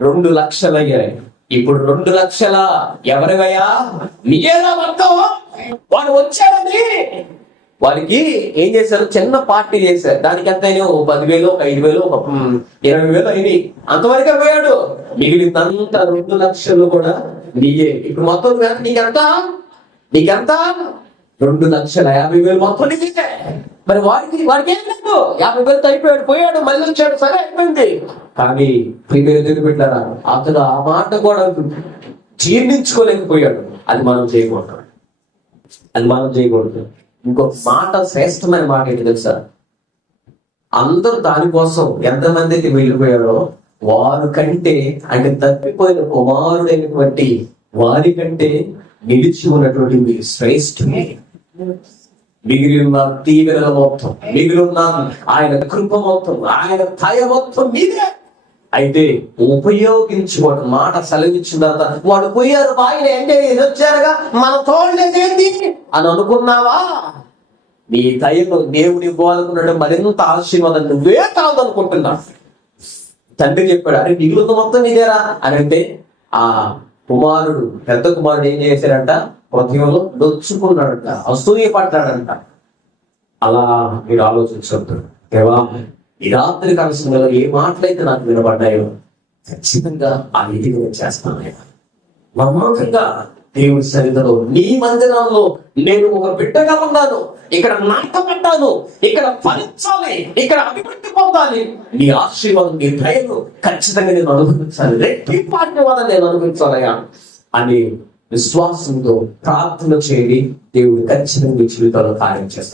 2 లక్షలు అయ్యాయి. ఇప్పుడు 2 లక్షల ఎవరివయ్యా? నీయేనా మొత్తం? వాడు వచ్చాడని వారికి ఏం చేశారు? చిన్న పార్టీ చేశారు. దానికి ఎంత అయినా 10,000, 5,000, 20,000 అయినాయి. అంతవరకే పోయాడు. మిగిలినంతా 2 లక్షలు కూడా నీయే. ఇప్పుడు మొత్తం నీకెంత? 2,50,000 మొత్తం నీకే. మరి వాడికి ఏం లేదు. 50,000 అయిపోయాడు, పోయాడు, మళ్ళీ వచ్చాడు, సరే అయిపోయింది. కానీ ప్రియమైన పెట్టారా, అతను ఆ మాట కూడా జీర్ణించుకోలేకపోయాడు. అది మనం చేయకూడదు. ఇంకొక మాట, శ్రేష్టమైన మాట ఏంటి తెలుసా? అందరూ దానికోసం ఎంతమంది అయితే వెళ్ళిపోయారో వారి కంటే, అంటే తప్పిపోయిన కుమారుడైనటువంటి వారి కంటే నిలిచి ఉన్నటువంటి మీరు శ్రేష్ఠులే. మిగిలిన తీవ్రత మొత్తం, మిగిలిన ఆయన కృప మొత్తం, ఆయన దయ మొత్తం మీదే. అయితే ఉపయోగించుకోవడం మాట సెలవిచ్చిన తర్వాత వాడు పోయారు, ఆయన అంటే వచ్చారుగా, మన తోడేదేంటి అని అనుకున్నావా? నీ దయను దేవుని ఇవ్వాలనుకున్నాడు. మరింత ఆశీర్వాదం నువ్వే కాదనుకుంటున్నా. తండ్రి చెప్పాడు, అరే మిగులున్న మొత్తం నీదేరా అని అంటే, ఆ కుమారుడు, పెద్ద కుమారుడు ఏం చేశాడంట? హృదయంలో నొచ్చుకున్నాడంట, అసూయ పడ్డాడంట. అలా మీరు ఆలోచించవద్దు. దేవా, ఈ రాత్రి కాల సమయంలో ఏ మాటలైతే నాకు వినబడ్డాయో ఖచ్చితంగా ఆ రీతిగా నేను చేస్తాను. నమ్మకంగా దేవుడి సన్నిధిలో, నీ మందిరంలో నేను ఒక బిడ్డగా ఉన్నాను. ఇక్కడ నాటపడ్డాను, ఇక్కడ ఫలించాలి, ఇక్కడ అభివృద్ధి పొందాలి. నీ ఆశీర్వాదం, నీ దయను ఖచ్చితంగా నేను అనుభవించాలి, రెట్టింపు ఆశీర్వాదం నేను అనుభవించాలయా అని విశ్వాసంతో ప్రార్థన చేయండి. దేవుడు ఖచ్చితంగా మీ జీవితంలో కార్యం చేస్తాడు.